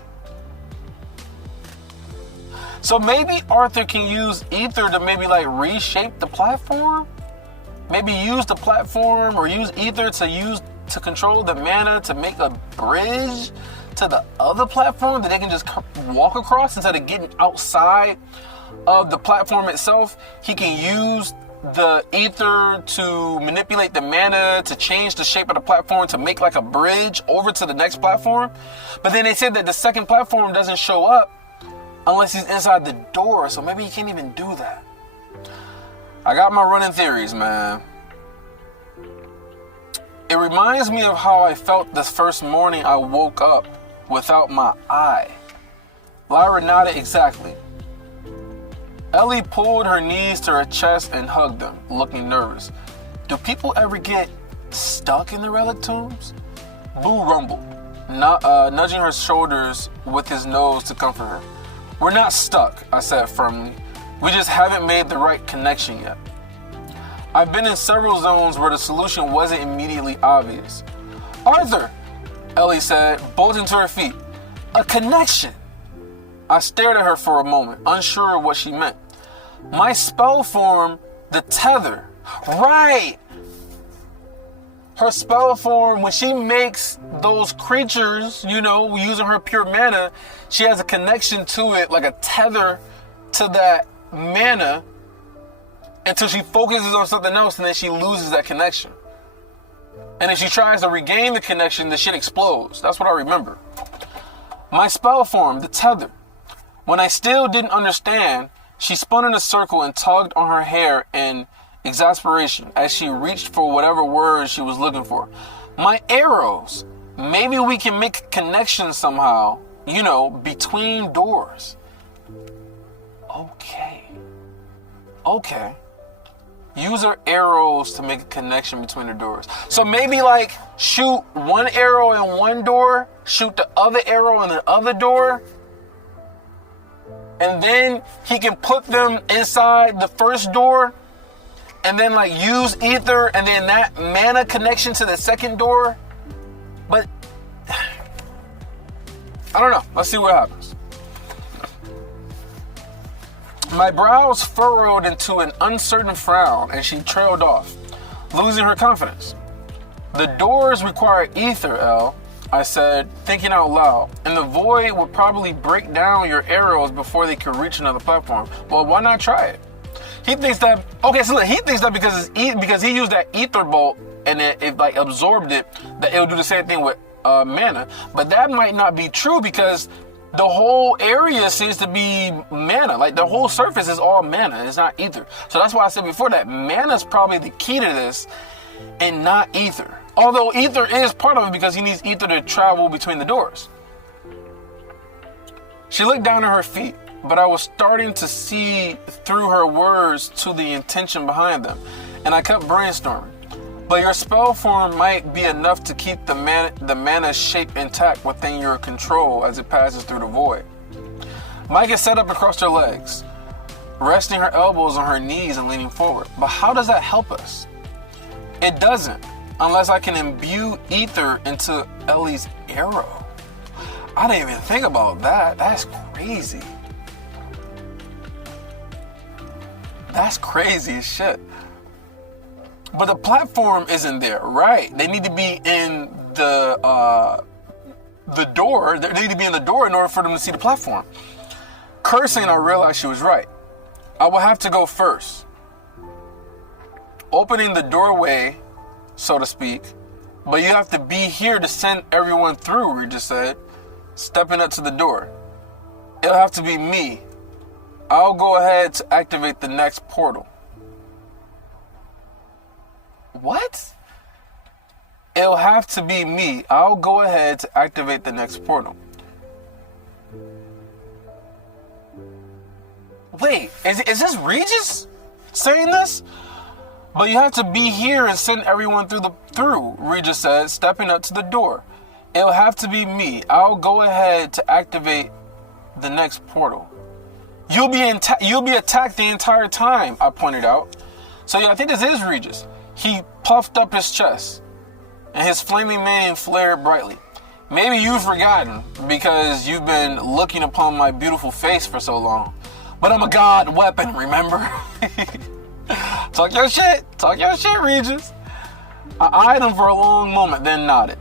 So maybe Arthur can use ether to maybe like reshape the platform? Maybe use the platform or use ether to control the mana to make a bridge to the other platform that they can just walk across instead of getting outside of the platform itself. He can use the ether to manipulate the mana to change the shape of the platform to make like a bridge over to the next platform. But then they said that the second platform doesn't show up unless he's inside the door, so maybe he can't even do that. I got my running theories, man. It reminds me of how I felt this first morning I woke up without my eye. Lyra nodded exactly. Ellie pulled her knees to her chest and hugged them, looking nervous. Do people ever get stuck in the relic tombs? Boo rumbled, nudging her shoulders with his nose to comfort her. We're not stuck, I said firmly. We just haven't made the right connection yet. I've been in several zones where the solution wasn't immediately obvious. Arthur, Ellie said, bolting to her feet. A connection. I stared at her for a moment, unsure of what she meant. My spell form, the tether. Right! Her spell form, when she makes those creatures, using her pure mana, she has a connection to it, like a tether to that mana, until she focuses on something else and then she loses that connection. And if she tries to regain the connection, the shit explodes. That's what I remember. My spell form, the tether. When I still didn't understand, she spun in a circle and tugged on her hair in exasperation as she reached for whatever words she was looking for. My arrows. Maybe we can make a connection somehow, between doors. Okay. Use her arrows to make a connection between the doors. So maybe like shoot one arrow in one door, shoot the other arrow in the other door. and then he can put them inside the first door, and then like use ether, and then that mana connection to the second door. But I don't know. Let's see what happens. My brows furrowed into an uncertain frown, and she trailed off, losing her confidence. The doors require ether, L, I said, thinking out loud, and the void would probably break down your arrows before they could reach another platform. Well, why not try it? He thinks that, okay, so look, he thinks that because he used that ether bolt and it like absorbed it, that it'll do the same thing with mana. But that might not be true, because the whole area seems to be mana. Like the whole surface is all mana. It's not ether. So that's why I said before that mana is probably the key to this and not ether. Although ether is part of it, because he needs ether to travel between the doors. She looked down at her feet, but I was starting to see through her words to the intention behind them, and I kept brainstorming. But your spell form might be enough to keep the mana shape intact within your control as it passes through the void. Micah sat up across her legs, resting her elbows on her knees and leaning forward. But how does that help us? It doesn't, unless I can imbue ether into Ellie's arrow. I didn't even think about that. That's crazy. That's crazy as shit. But the platform isn't there, right? They need to be in the door. They need to be in the door in order for them to see the platform. Cursing, I realized she was right. I will have to go first. Opening the doorway, so to speak, but you have to be here to send everyone through, Regis said, stepping up to the door. It'll have to be me. I'll go ahead to activate the next portal. What? It'll have to be me. I'll go ahead to activate the next portal. Wait, is this Regis saying this? But you have to be here and send everyone through, Regis said, stepping up to the door. It'll have to be me. I'll go ahead to activate the next portal. You'll be attacked the entire time, I pointed out. So yeah, I think this is Regis. He puffed up his chest, and his flaming mane flared brightly. Maybe you've forgotten, because you've been looking upon my beautiful face for so long. But I'm a god weapon, remember? Talk your shit, Regis. I eyed him for a long moment, then nodded.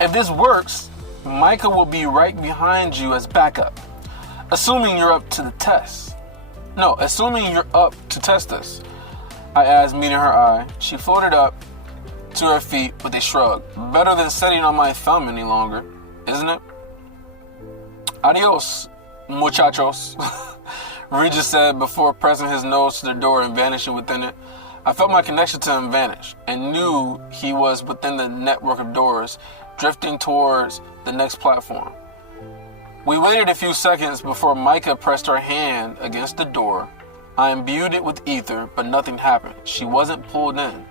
If this works, Micah will be right behind you as backup. Assuming you're up to the test. No, assuming you're up to test us, I asked, meeting her eye. She floated up to her feet with a shrug. Better than sitting on my thumb any longer, isn't it? Adios, muchachos, Regis said before pressing his nose to the door and vanishing within it. I felt my connection to him vanish and knew he was within the network of doors, drifting towards the next platform. We waited a few seconds before Micah pressed her hand against the door. I imbued it with ether, but nothing happened. She wasn't pulled in.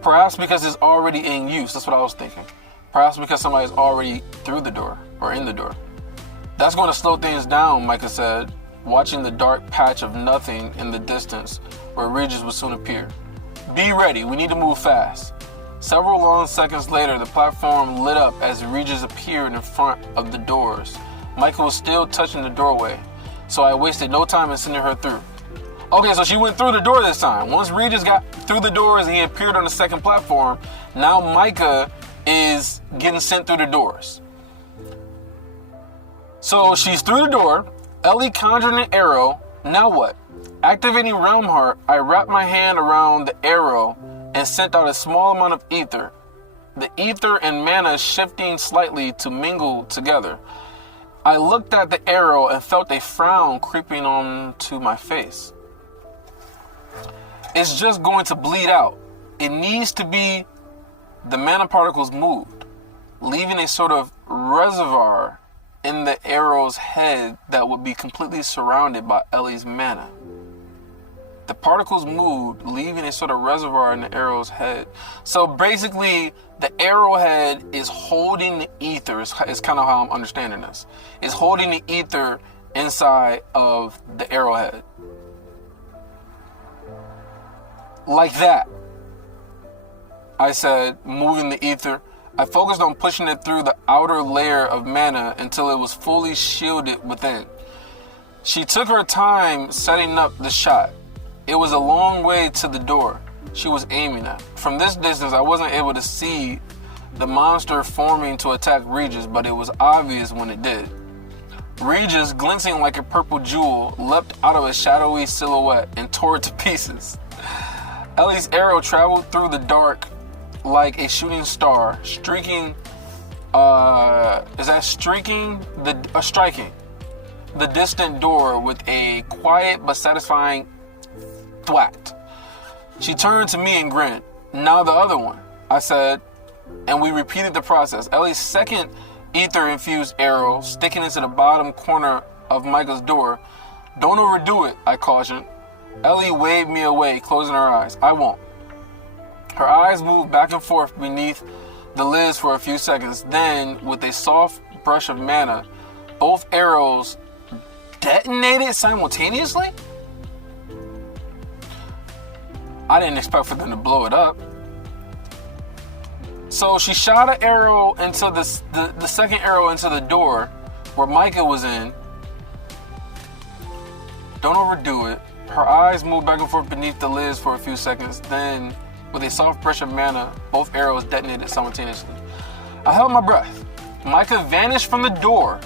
Perhaps because it's already in use. That's what I was thinking. Perhaps because somebody's already through the door or in the door. That's going to slow things down, Micah said, watching the dark patch of nothing in the distance where Regis would soon appear. Be ready. We need to move fast. Several long seconds later, the platform lit up as Regis appeared in front of the doors. Micah was still touching the doorway, so I wasted no time in sending her through. Okay, so she went through the door this time. Once Regis got through the doors and he appeared on the second platform, now Micah is getting sent through the doors. So she's through the door. Ellie conjured an arrow. Now what? Activating Realm Heart, I wrapped my hand around the arrow and sent out a small amount of ether. The ether and mana shifting slightly to mingle together. I looked at the arrow and felt a frown creeping onto my face. It's just going to bleed out. It needs to be the mana particles moved, leaving a sort of reservoir in the arrow's head that would be completely surrounded by Ellie's mana. The particles moved, leaving a sort of reservoir in the arrow's head. So basically, the arrowhead is holding the ether, is kind of how I'm understanding this. It's holding the ether inside of the arrowhead. Like that. I said, moving the ether. I focused on pushing it through the outer layer of mana until it was fully shielded within. She took her time setting up the shot. It was a long way to the door she was aiming at. From this distance, I wasn't able to see the monster forming to attack Regis, but it was obvious when it did. Regis, glinting like a purple jewel, leapt out of a shadowy silhouette and tore it to pieces. Ellie's arrow traveled through the dark like a shooting star, striking the distant door with a quiet but satisfying thwack. She turned to me and grinned. Now the other one, I said, and we repeated the process. Ellie's second ether-infused arrow sticking into the bottom corner of Micah's door. Don't overdo it, I cautioned. Ellie waved me away, closing her eyes. I won't. Her eyes moved back and forth beneath the lids for a few seconds. Then, with a soft brush of mana, both arrows detonated simultaneously? I didn't expect for them to blow it up. So she shot an arrow into the second arrow into the door where Micah was in. Don't overdo it. Her eyes moved back and forth beneath the lids for a few seconds. Then, with a soft brush of mana, both arrows detonated simultaneously. I held my breath. Micah vanished from the door.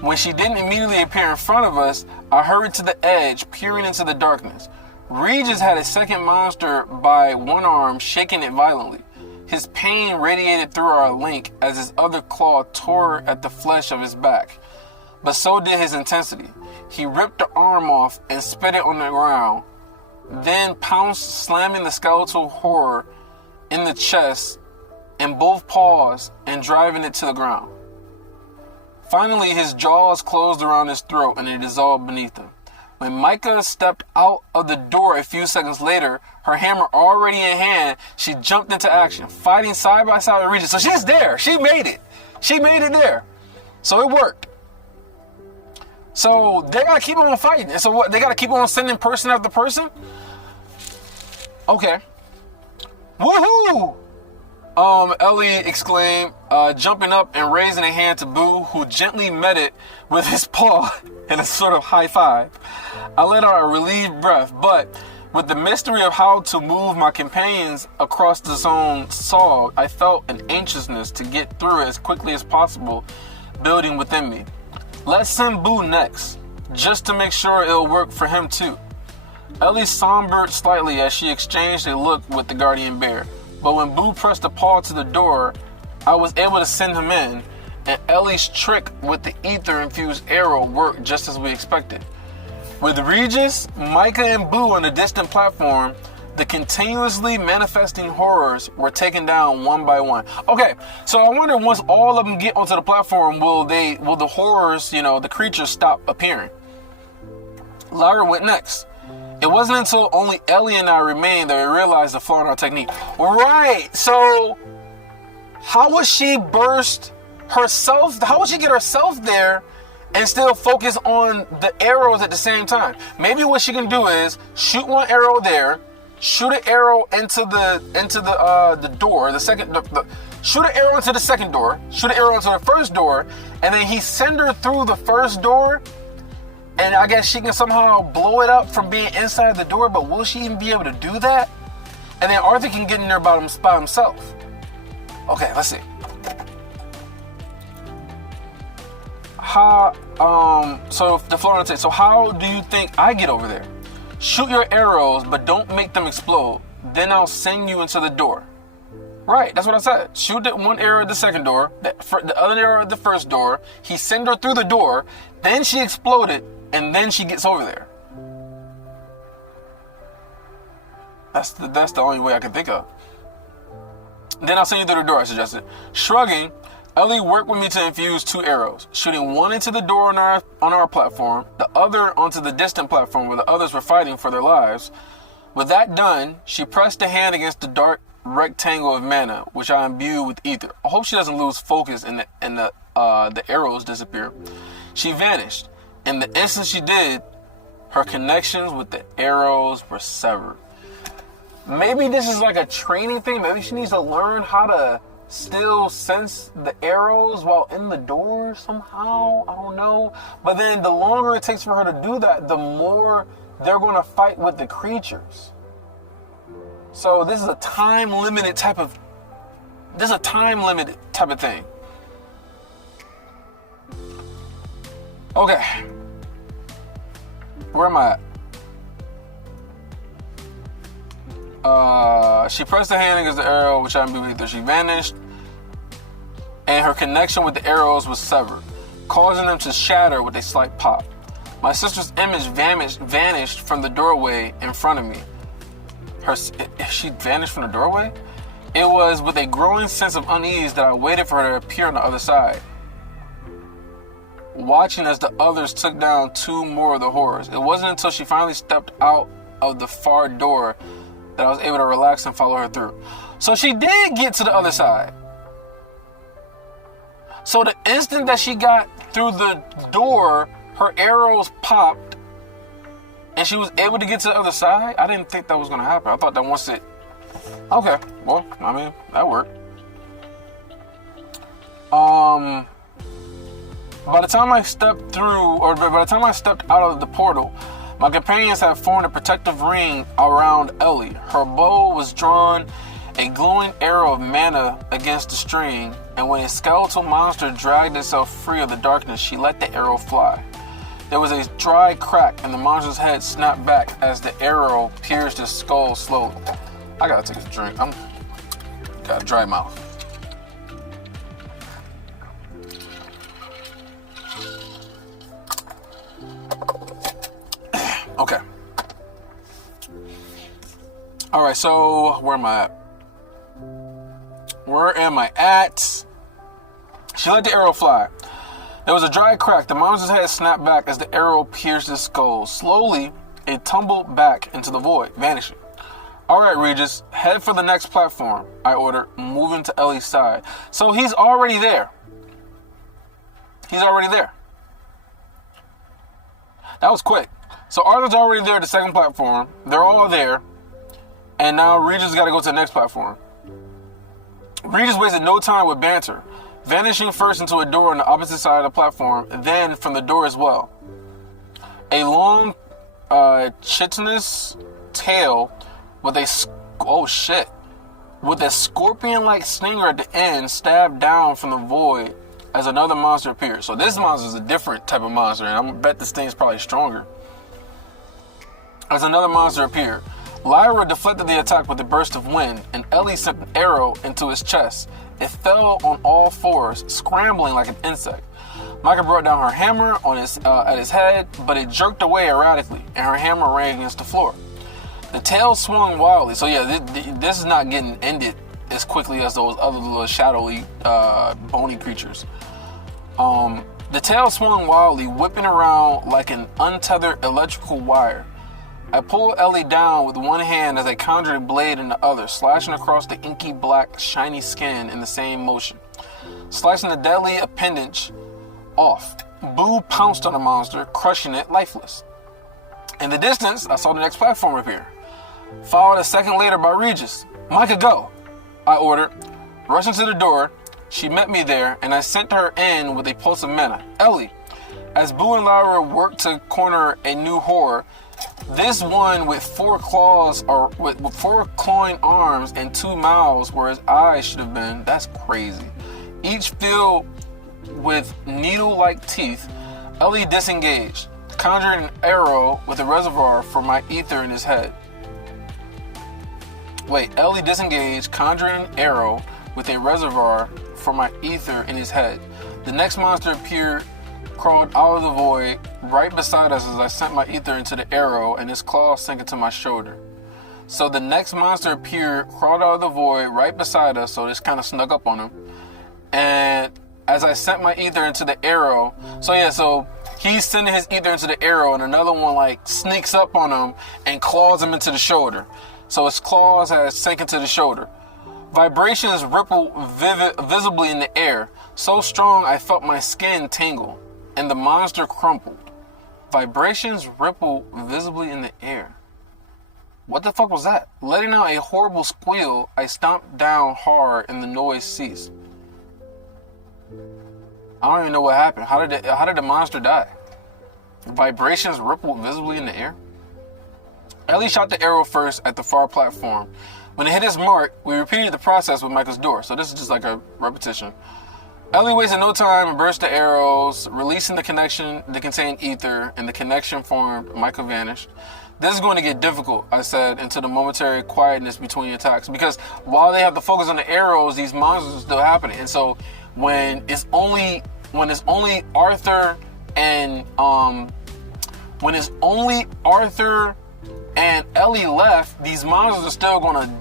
When she didn't immediately appear in front of us, I hurried to the edge, peering into the darkness. Regis had a second monster by one arm, shaking it violently. His pain radiated through our link as his other claw tore at the flesh of his back. But so did his intensity. He ripped the arm off and spit it on the ground, then pounced, slamming the skeletal horror in the chest in both paws and driving it to the ground. Finally, his jaws closed around his throat and it dissolved beneath him. When Micah stepped out of the door a few seconds later, her hammer already in hand, she jumped into action, fighting side by side with Regis. So she's there. She made it. She made it there. So it worked. So they gotta keep on fighting. And so what? They gotta keep on sending person after person? Okay. Woohoo! Ellie exclaimed, jumping up and raising a hand to Boo, who gently met it with his paw in a sort of high five. I let out a relieved breath, but with the mystery of how to move my companions across the zone solved, I felt an anxiousness to get through it as quickly as possible building within me. Let's send Boo next, just to make sure it'll work for him too. Ellie sombered slightly as she exchanged a look with the guardian bear. But when Boo pressed a paw to the door, I was able to send him in, and Ellie's trick with the ether-infused arrow worked just as we expected. With Regis, Micah, and Boo on the distant platform, the continuously manifesting horrors were taken down one by one. Okay, so I wonder once all of them get onto the platform, will the horrors, the creatures stop appearing? Lyra went next. It wasn't until only Ellie and I remained that we realized the flaw in our technique. Right, so how would she burst herself? How would she get herself there and still focus on the arrows at the same time? Maybe what she can do is shoot one arrow there, shoot an arrow into the door, shoot an arrow into the second door, shoot an arrow into the first door, and then he send her through the first door. And I guess she can somehow blow it up from being inside the door, but will she even be able to do that? And then Arthur can get in there by himself. Okay, let's see. So the Florida says, so how do you think I get over there? Shoot your arrows, but don't make them explode. Then I'll send you into the door. Right, that's what I said. Shoot one arrow at the second door, the other arrow at the first door. He sent her through the door, then she exploded, and then she gets over there. That's the only way I can think of. Then I'll send you through the door, I suggested. Shrugging, Ellie worked with me to infuse 2 arrows, shooting one into the door on our platform, the other onto the distant platform where the others were fighting for their lives. With that done, she pressed a hand against the dark rectangle of mana, which I imbued with ether. I hope she doesn't lose focus and the arrows disappear. She vanished. In the instant she did, her connections with the arrows were severed. Maybe this is like a training thing. Maybe she needs to learn how to still sense the arrows while in the door somehow. I don't know. But then the longer it takes for her to do that, the more they're going to fight with the creatures. So this is a time-limited type of thing. Okay. Where am I at? She pressed her hand against the arrow, which I beneath her. She vanished, and her connection with the arrows was severed, causing them to shatter with a slight pop. My sister's image vanished from the doorway in front of me. She vanished from the doorway? It was with a growing sense of unease that I waited for her to appear on the other side, watching as the others took down two more of the horrors. It wasn't until she finally stepped out of the far door that I was able to relax and follow her through. So she did get to the other side. So the instant that she got through the door, her arrows popped and she was able to get to the other side. I didn't think that was going to happen. I thought that once it... Okay, well, I mean, that worked. By the time I stepped out of the portal, my companions had formed a protective ring around Ellie. Her bow was drawn, a glowing arrow of mana against the string, and when a skeletal monster dragged itself free of the darkness, she let the arrow fly. There was a dry crack, and the monster's head snapped back as the arrow pierced his skull slowly. I gotta take a drink. Got a dry mouth. Okay. All right, so where am I at? She let the arrow fly. There was a dry crack. The monster's head snapped back as the arrow pierced his skull. Slowly, it tumbled back into the void, vanishing. All right, Regis, head for the next platform, I ordered, moving to Ellie's side. So he's already there. That was quick. So Arthur's already there at the second platform. They're all there. And now Regis got to go to the next platform. Regis wasted no time with banter, vanishing first into a door on the opposite side of the platform, then from the door as well. A long, chitinous tail with a scorpion-like stinger at the end stabbed down from the void as another monster appeared. So this monster is a different type of monster, and I bet this thing's probably stronger. As another monster appeared, Lyra deflected the attack with a burst of wind, and Ellie sent an arrow into his chest. It fell on all fours, scrambling like an insect. Micah brought down her hammer on at his head, but it jerked away erratically, and her hammer ran against the floor. The tail swung wildly. So yeah, this is not getting ended as quickly as those other little shadowy, bony creatures. The tail swung wildly, whipping around like an untethered electrical wire. I pulled Ellie down with one hand as I conjured a blade in the other, slashing across the inky black, shiny skin in the same motion, slicing the deadly appendage off. Boo pounced on the monster, crushing it lifeless. In the distance, I saw the next platform appear, followed a second later by Regis. Micah, go, I ordered. Rushing to the door, she met me there, and I sent her in with a pulse of mana. Ellie, as Boo and Lyra worked to corner a new horror, this one with four claws, or with four clawing arms and two mouths where his eyes should have been. That's crazy. Each filled with needle-like teeth. Ellie disengaged, conjuring an arrow with a reservoir for my ether in his head. Ellie disengaged, conjuring an arrow with a reservoir for my ether in his head. The next monster appeared, crawled out of the void right beside us as I sent my ether into the arrow, and his claw sank into my shoulder. So the next monster appeared, crawled out of the void right beside us, so this kind of snuck up on him. And as I sent my ether into the arrow, so he's sending his ether into the arrow, and another one like sneaks up on him and claws him into the shoulder. So his claws had sank into the shoulder. Vibrations rippled visibly in the air, so strong I felt my skin tingle, and the monster crumpled. Vibrations rippled visibly in the air. What the fuck was that? Letting out a horrible squeal, I stomped down hard and the noise ceased. I don't even know what happened. How did the monster die? Vibrations rippled visibly in the air. Ellie shot the arrow first at the far platform. When it hit its mark, we repeated the process with Micah's door. So this is just like a repetition. Ellie wasted no time and burst the arrows, releasing the connection that contained ether, and the connection formed. Micah vanished. This is going to get difficult, I said, into the momentary quietness between attacks. Because while they have to focus on the arrows, these monsters are still happening. And so when it's only Arthur and Ellie left, these monsters are still going to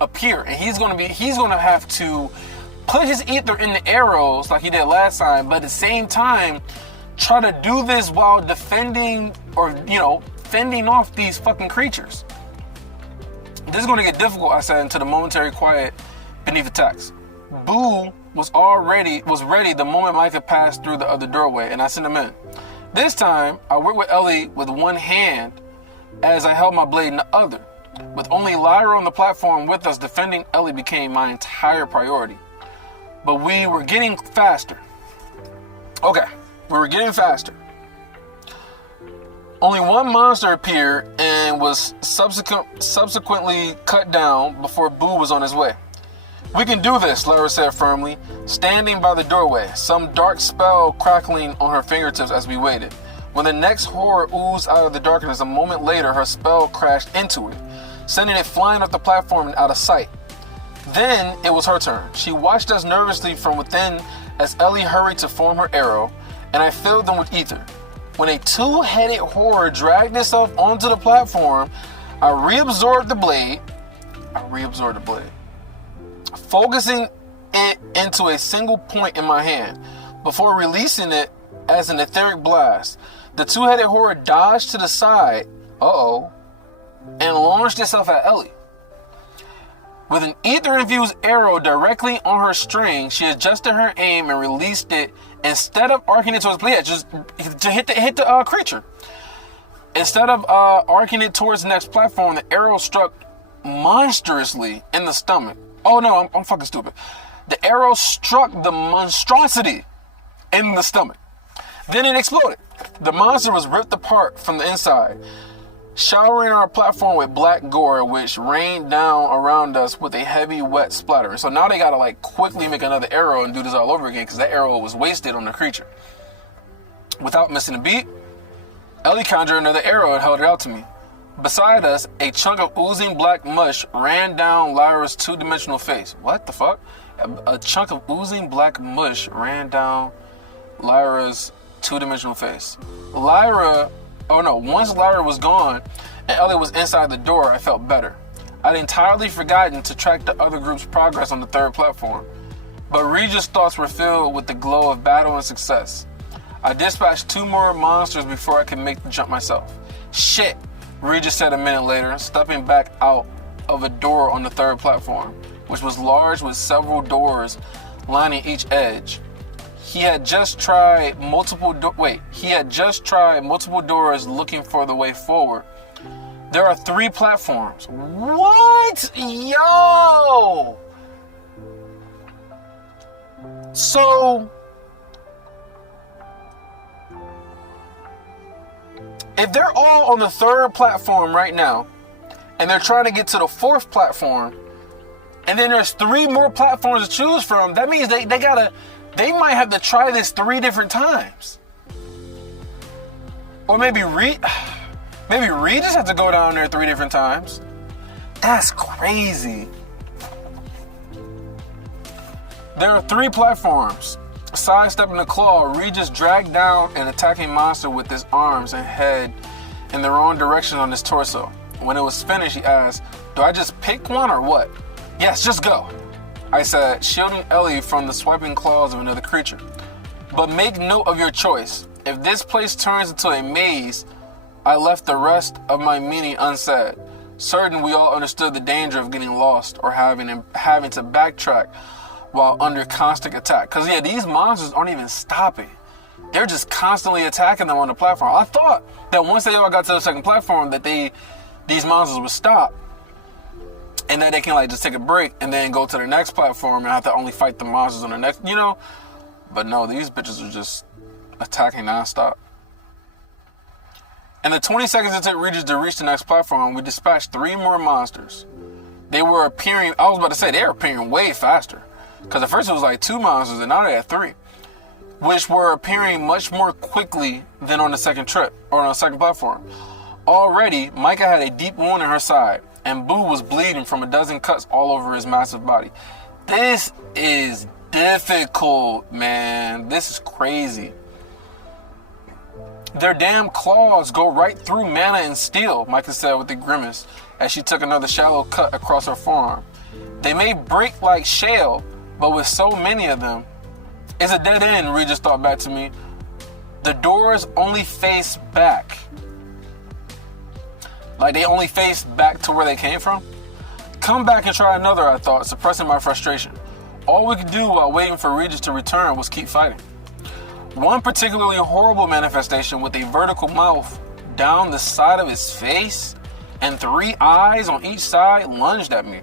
appear, and he's going to have to put his ether in the arrows like he did last time, but at the same time try to do this while defending or fending off these fucking creatures. This is going to get difficult, I said, into the momentary quiet beneath attacks. Boo was ready the moment Micah passed through the other doorway, and I sent him in. This time, I worked with Ellie with one hand as I held my blade in the other. With only Lyra on the platform with us, defending Ellie became my entire priority. But we were getting faster. Okay, we were getting faster. Only one monster appeared and was subsequently cut down before Boo was on his way. We can do this, Lyra said firmly, standing by the doorway, some dark spell crackling on her fingertips as we waited. When the next horror oozed out of the darkness, a moment later, her spell crashed into it, sending it flying off the platform and out of sight. Then it was her turn. She watched us nervously from within as Ellie hurried to form her arrow, and I filled them with ether. When a two-headed horror dragged itself onto the platform, I reabsorbed the blade, focusing it into a single point in my hand before releasing it as an etheric blast. The two-headed horror dodged to the side, and launched itself at Ellie. With an ether-infused arrow directly on her string, she adjusted her aim and released it instead of arcing it towards just to hit the creature. Instead of arcing it towards the next platform, the arrow struck monstrously in the stomach. Oh no, I'm fucking stupid. The arrow struck the monstrosity in the stomach. Then it exploded. The monster was ripped apart from the inside, showering our platform with black gore, which rained down around us with a heavy, wet splatter. So now they gotta quickly make another arrow and do this all over again because that arrow was wasted on the creature. Without missing a beat, Ellie conjured another arrow and held it out to me. Beside us, a chunk of oozing black mush ran down Lyra's two-dimensional face. What the fuck? A chunk of oozing black mush ran down Lyra's two-dimensional face. Once Lyra was gone and Ellie was inside the door, I felt better. I'd entirely forgotten to track the other group's progress on the third platform. But Regis' thoughts were filled with the glow of battle and success. I dispatched 2 more monsters before I could make the jump myself. Shit, Regis said a minute later, stepping back out of a door on the third platform, which was large with several doors lining each edge. He had just tried multiple doors looking for the way forward. There are 3 platforms. What? Yo! So, if they're all on the third platform right now, and they're trying to get to the 4th platform, and then there's 3 more platforms to choose from, that means they might have to try this 3 different times. Or maybe Regis have to go down there 3 different times. That's crazy. There are 3 platforms. Sidestepping the claw, Regis dragged down an attacking monster with his arms and head in the wrong direction on his torso. When it was finished, he asked, "Do I just pick one or what?" "Yes, just go," I said, shielding Ellie from the swiping claws of another creature. "But make note of your choice. If this place turns into a maze," I left the rest of my meaning unsaid, certain we all understood the danger of getting lost or having to backtrack while under constant attack. Because, these monsters aren't even stopping. they're just constantly attacking them on the platform. I thought that once they all got to the second platform that these monsters would stop and that they can like just take a break and then go to the next platform and have to only fight the monsters on the next, you know? But no, these bitches are just attacking nonstop. In the 20 seconds it took Regis to reach the next platform, we dispatched 3 more monsters. They were appearing, I was about to say, they were appearing way faster. Because at first it was like 2 monsters and now they had 3. Which were appearing much more quickly than on the second trip, or on the second platform. Already, Micah had a deep wound in her side, and Boo was bleeding from a dozen cuts all over his massive body. This is difficult, man. This is crazy. Their damn claws go right through mana and steel, Micah said with a grimace, as she took another shallow cut across her forearm. They may break like shale, but with so many of them, it's a dead end, Regis thought back to me. The doors only face back. Like they only face back to where they came from? Come back and try another, I thought, suppressing my frustration. All we could do while waiting for Regis to return was keep fighting. One particularly horrible manifestation with a vertical mouth down the side of his face and 3 eyes on each side lunged at me.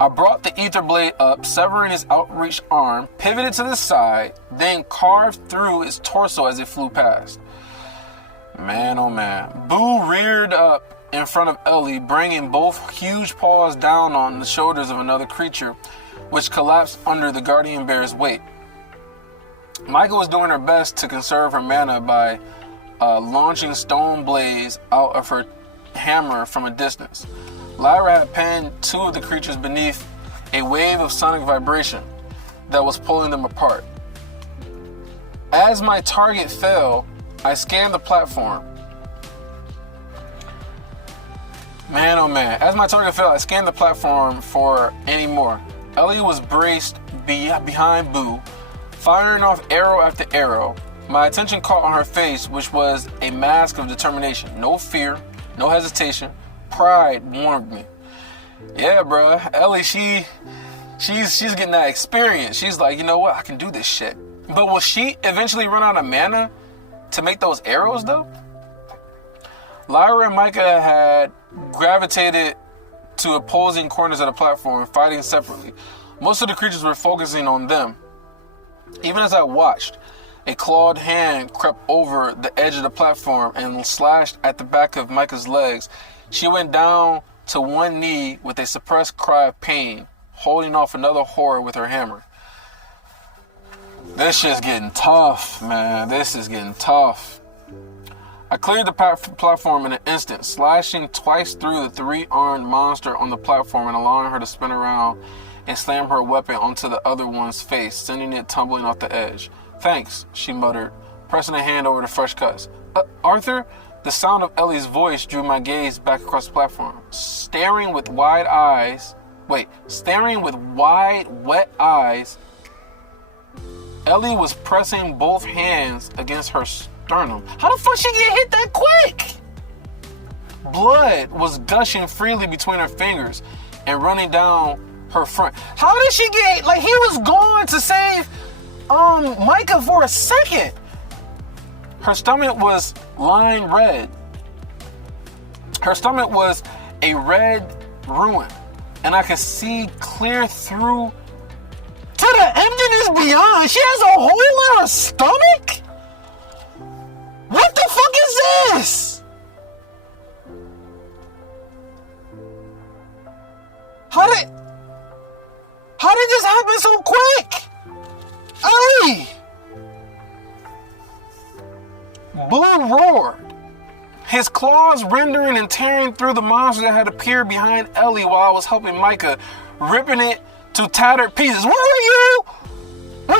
I brought the ether blade up, severing his outreached arm, pivoted to the side, then carved through his torso as it flew past. Man, oh man. Boo reared up in front of Ellie, bringing both huge paws down on the shoulders of another creature, which collapsed under the guardian bear's weight. Micah was doing her best to conserve her mana by launching stone blades out of her hammer from a distance. Lyra had pinned 2 of the creatures beneath a wave of sonic vibration that was pulling them apart. As my target fell, I scanned the platform. Man, oh man. As my target fell, I scanned the platform for any more. Ellie was braced behind Boo, firing off arrow after arrow. My attention caught on her face, which was a mask of determination. No fear, no hesitation. Pride warmed me. Yeah, bruh. Ellie, she's getting that experience. She's like, you know what? I can do this shit. But will she eventually run out of mana to make those arrows, though? Lyra and Micah had gravitated to opposing corners of the platform, fighting separately. Most of the creatures were focusing on them. Even as I watched, a clawed hand crept over the edge of the platform and slashed at the back of Micah's legs. She went down to one knee with a suppressed cry of pain, holding off another horror with her hammer. This shit's getting tough, man. This is getting tough. I cleared the platform in an instant, slashing twice through the 3-armed monster on the platform and allowing her to spin around and slam her weapon onto the other one's face, sending it tumbling off the edge. Thanks, she muttered, pressing a hand over the fresh cuts. Arthur? The sound of Ellie's voice drew my gaze back across the platform. Staring with wide, wet eyes, Ellie was pressing both hands against her sternum. How the fuck she get hit that quick? Blood was gushing freely between her fingers and running down her front. How did she get, like he was going to save Micah for a second. Her stomach was lined red. Her stomach was a red ruin, and I could see clear through to the emptiness beyond. She has a hole in her stomach? What the fuck is this? How did this happen so quick? Ellie! Boo roared, his claws rending and tearing through the monster that had appeared behind Ellie while I was helping Micah, ripping it to tattered pieces. Where were you when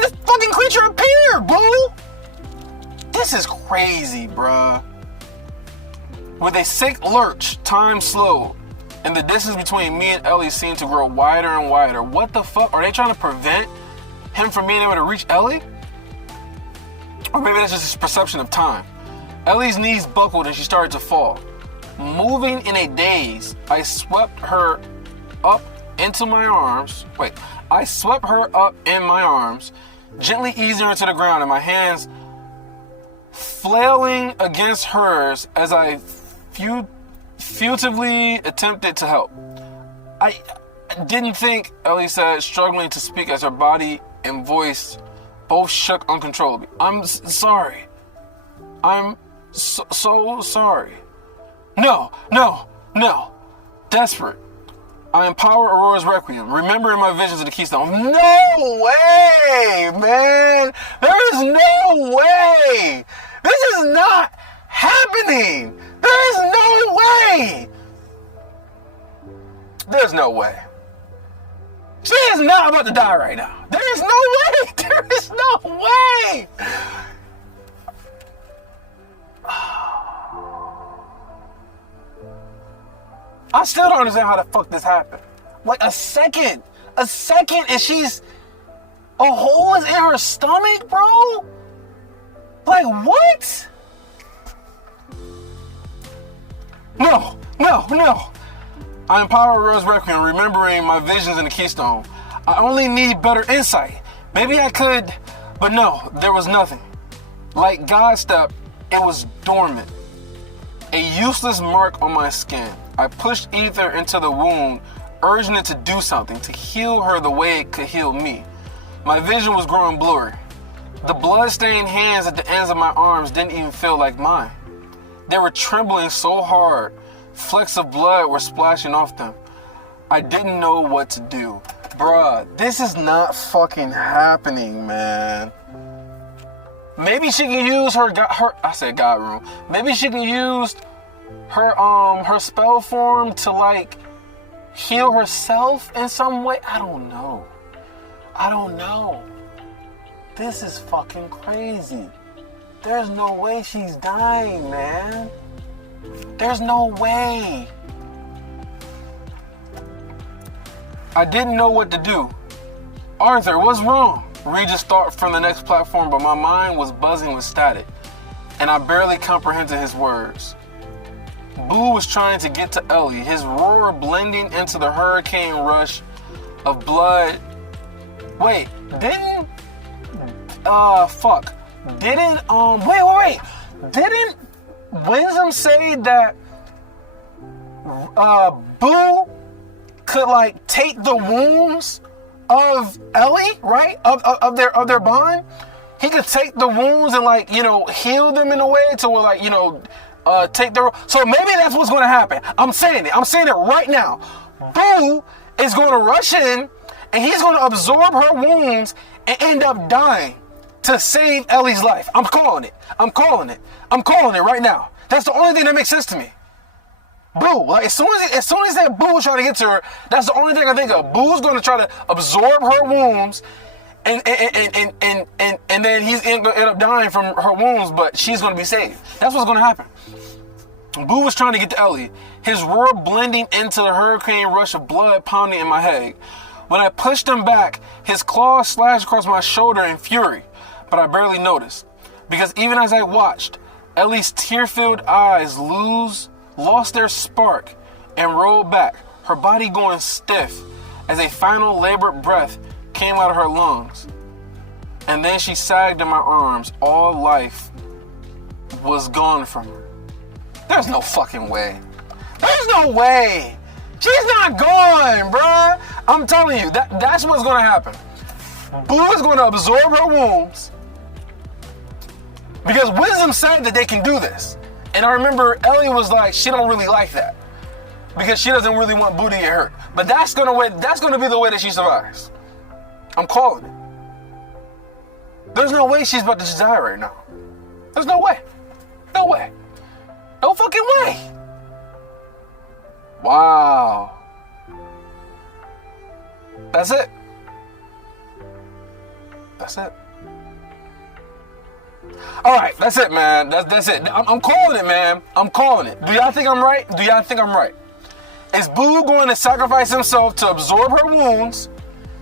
this fucking creature appeared, Boo? This is crazy, bruh. With a sick lurch, time slowed, and the distance between me and Ellie seemed to grow wider and wider. What the fuck? Are they trying to prevent him from being able to reach Ellie? Or maybe that's just his perception of time. Ellie's knees buckled and she started to fall. Moving in a daze, I swept her up into my arms. I swept her up in my arms, gently easing her to the ground, and my hands flailing against hers as I futilely attempted to help. I didn't think, Ellie said, struggling to speak as her body and voice both shook uncontrollably. I'm sorry. I'm so sorry. No. Desperate. I empower Aurora's Requiem, remembering my visions of the Keystone. No way, man. There is no way. This is not happening. There is no way. There's no way. She is not about to die right now. There is no way. There is no way. I still don't understand how the fuck this happened. Like a second and she's, a hole is in her stomach, bro? Like what? No. I empower Rose Requiem, remembering my visions in the Keystone. I only need better insight. Maybe I could, but no, there was nothing. Like God Step, it was dormant. A useless mark on my skin. I pushed ether into the wound, urging it to do something, to heal her the way it could heal me. My vision was growing blurry. The blood-stained hands at the ends of my arms didn't even feel like mine. They were trembling so hard, flecks of blood were splashing off them. I didn't know what to do. Bruh, this is not fucking happening, man. Maybe she can use her I said God room. Maybe she can use her spell form to like heal herself in some way. I don't know. This is fucking crazy. There's no way she's dying, man. There's no way. I didn't know what to do. Arthur, what's wrong? Regis thought from the next platform, but my mind was buzzing with static, and I barely comprehended his words. Boo was trying to get to Ellie, his roar blending into the hurricane rush of blood. Wait, didn't Winsome say that Boo could like take the wounds of Ellie, right? Of their bond? He could take the wounds and like, heal them in a way to where like, take their, so maybe that's what's going to happen. I'm saying it right now. Boo is going to rush in and he's going to absorb her wounds and end up dying to save Ellie's life. I'm calling it right now. That's the only thing that makes sense to me. Boo, like as soon as that Boo was trying to get to her, that's the only thing I think of. Boo's going to try to absorb her wounds and then he's going to end up dying from her wounds, but she's going to be saved. That's what's going to happen. Boo was trying to get to Ellie, his roar blending into the hurricane rush of blood pounding in my head. When I pushed him back, his claws slashed across my shoulder in fury, but I barely noticed. Because even as I watched, Ellie's tear-filled eyes lost their spark and rolled back, her body going stiff as a final labored breath came out of her lungs. And then she sagged in my arms. All life was gone from her. There's no fucking way. There's no way. She's not gone, bruh. I'm telling you, that's what's going to happen. Boo is going to absorb her wounds because Wisdom said that they can do this. And I remember Ellie was like, she don't really like that because she doesn't really want Boo to get hurt. But that's gonna be the way that she survives. I'm calling it. There's no way she's about to just die right now. There's no way. No way. No fucking way. Wow. That's it. That's it. All right, that's it, man. That's it. I'm calling it, man. I'm calling it. Do y'all think I'm right? Do y'all think I'm right? Is Boo going to sacrifice himself to absorb her wounds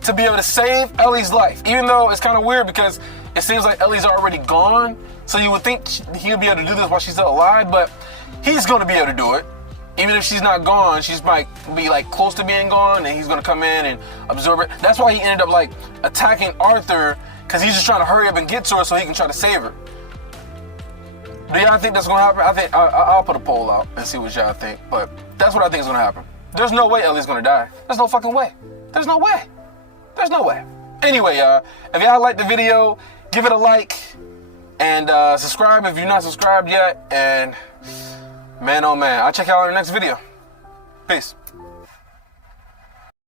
to be able to save Ellie's life? Even though it's kind of weird because it seems like Ellie's already gone, so you would think he'll be able to do this while she's still alive, but he's going to be able to do it. Even if she's not gone, she's might be like close to being gone, and he's going to come in and absorb it. That's why he ended up like attacking Arthur, because he's just trying to hurry up and get to her so he can try to save her. Do y'all think that's gonna happen? I think I'll put a poll out and see what y'all think. But that's what I think is gonna happen. There's no way Ellie's gonna die. There's no fucking way. There's no way. There's no way. Anyway, y'all, if y'all liked the video, give it a like and subscribe if you're not subscribed yet. And man, oh man, I'll check y'all in the next video. Peace.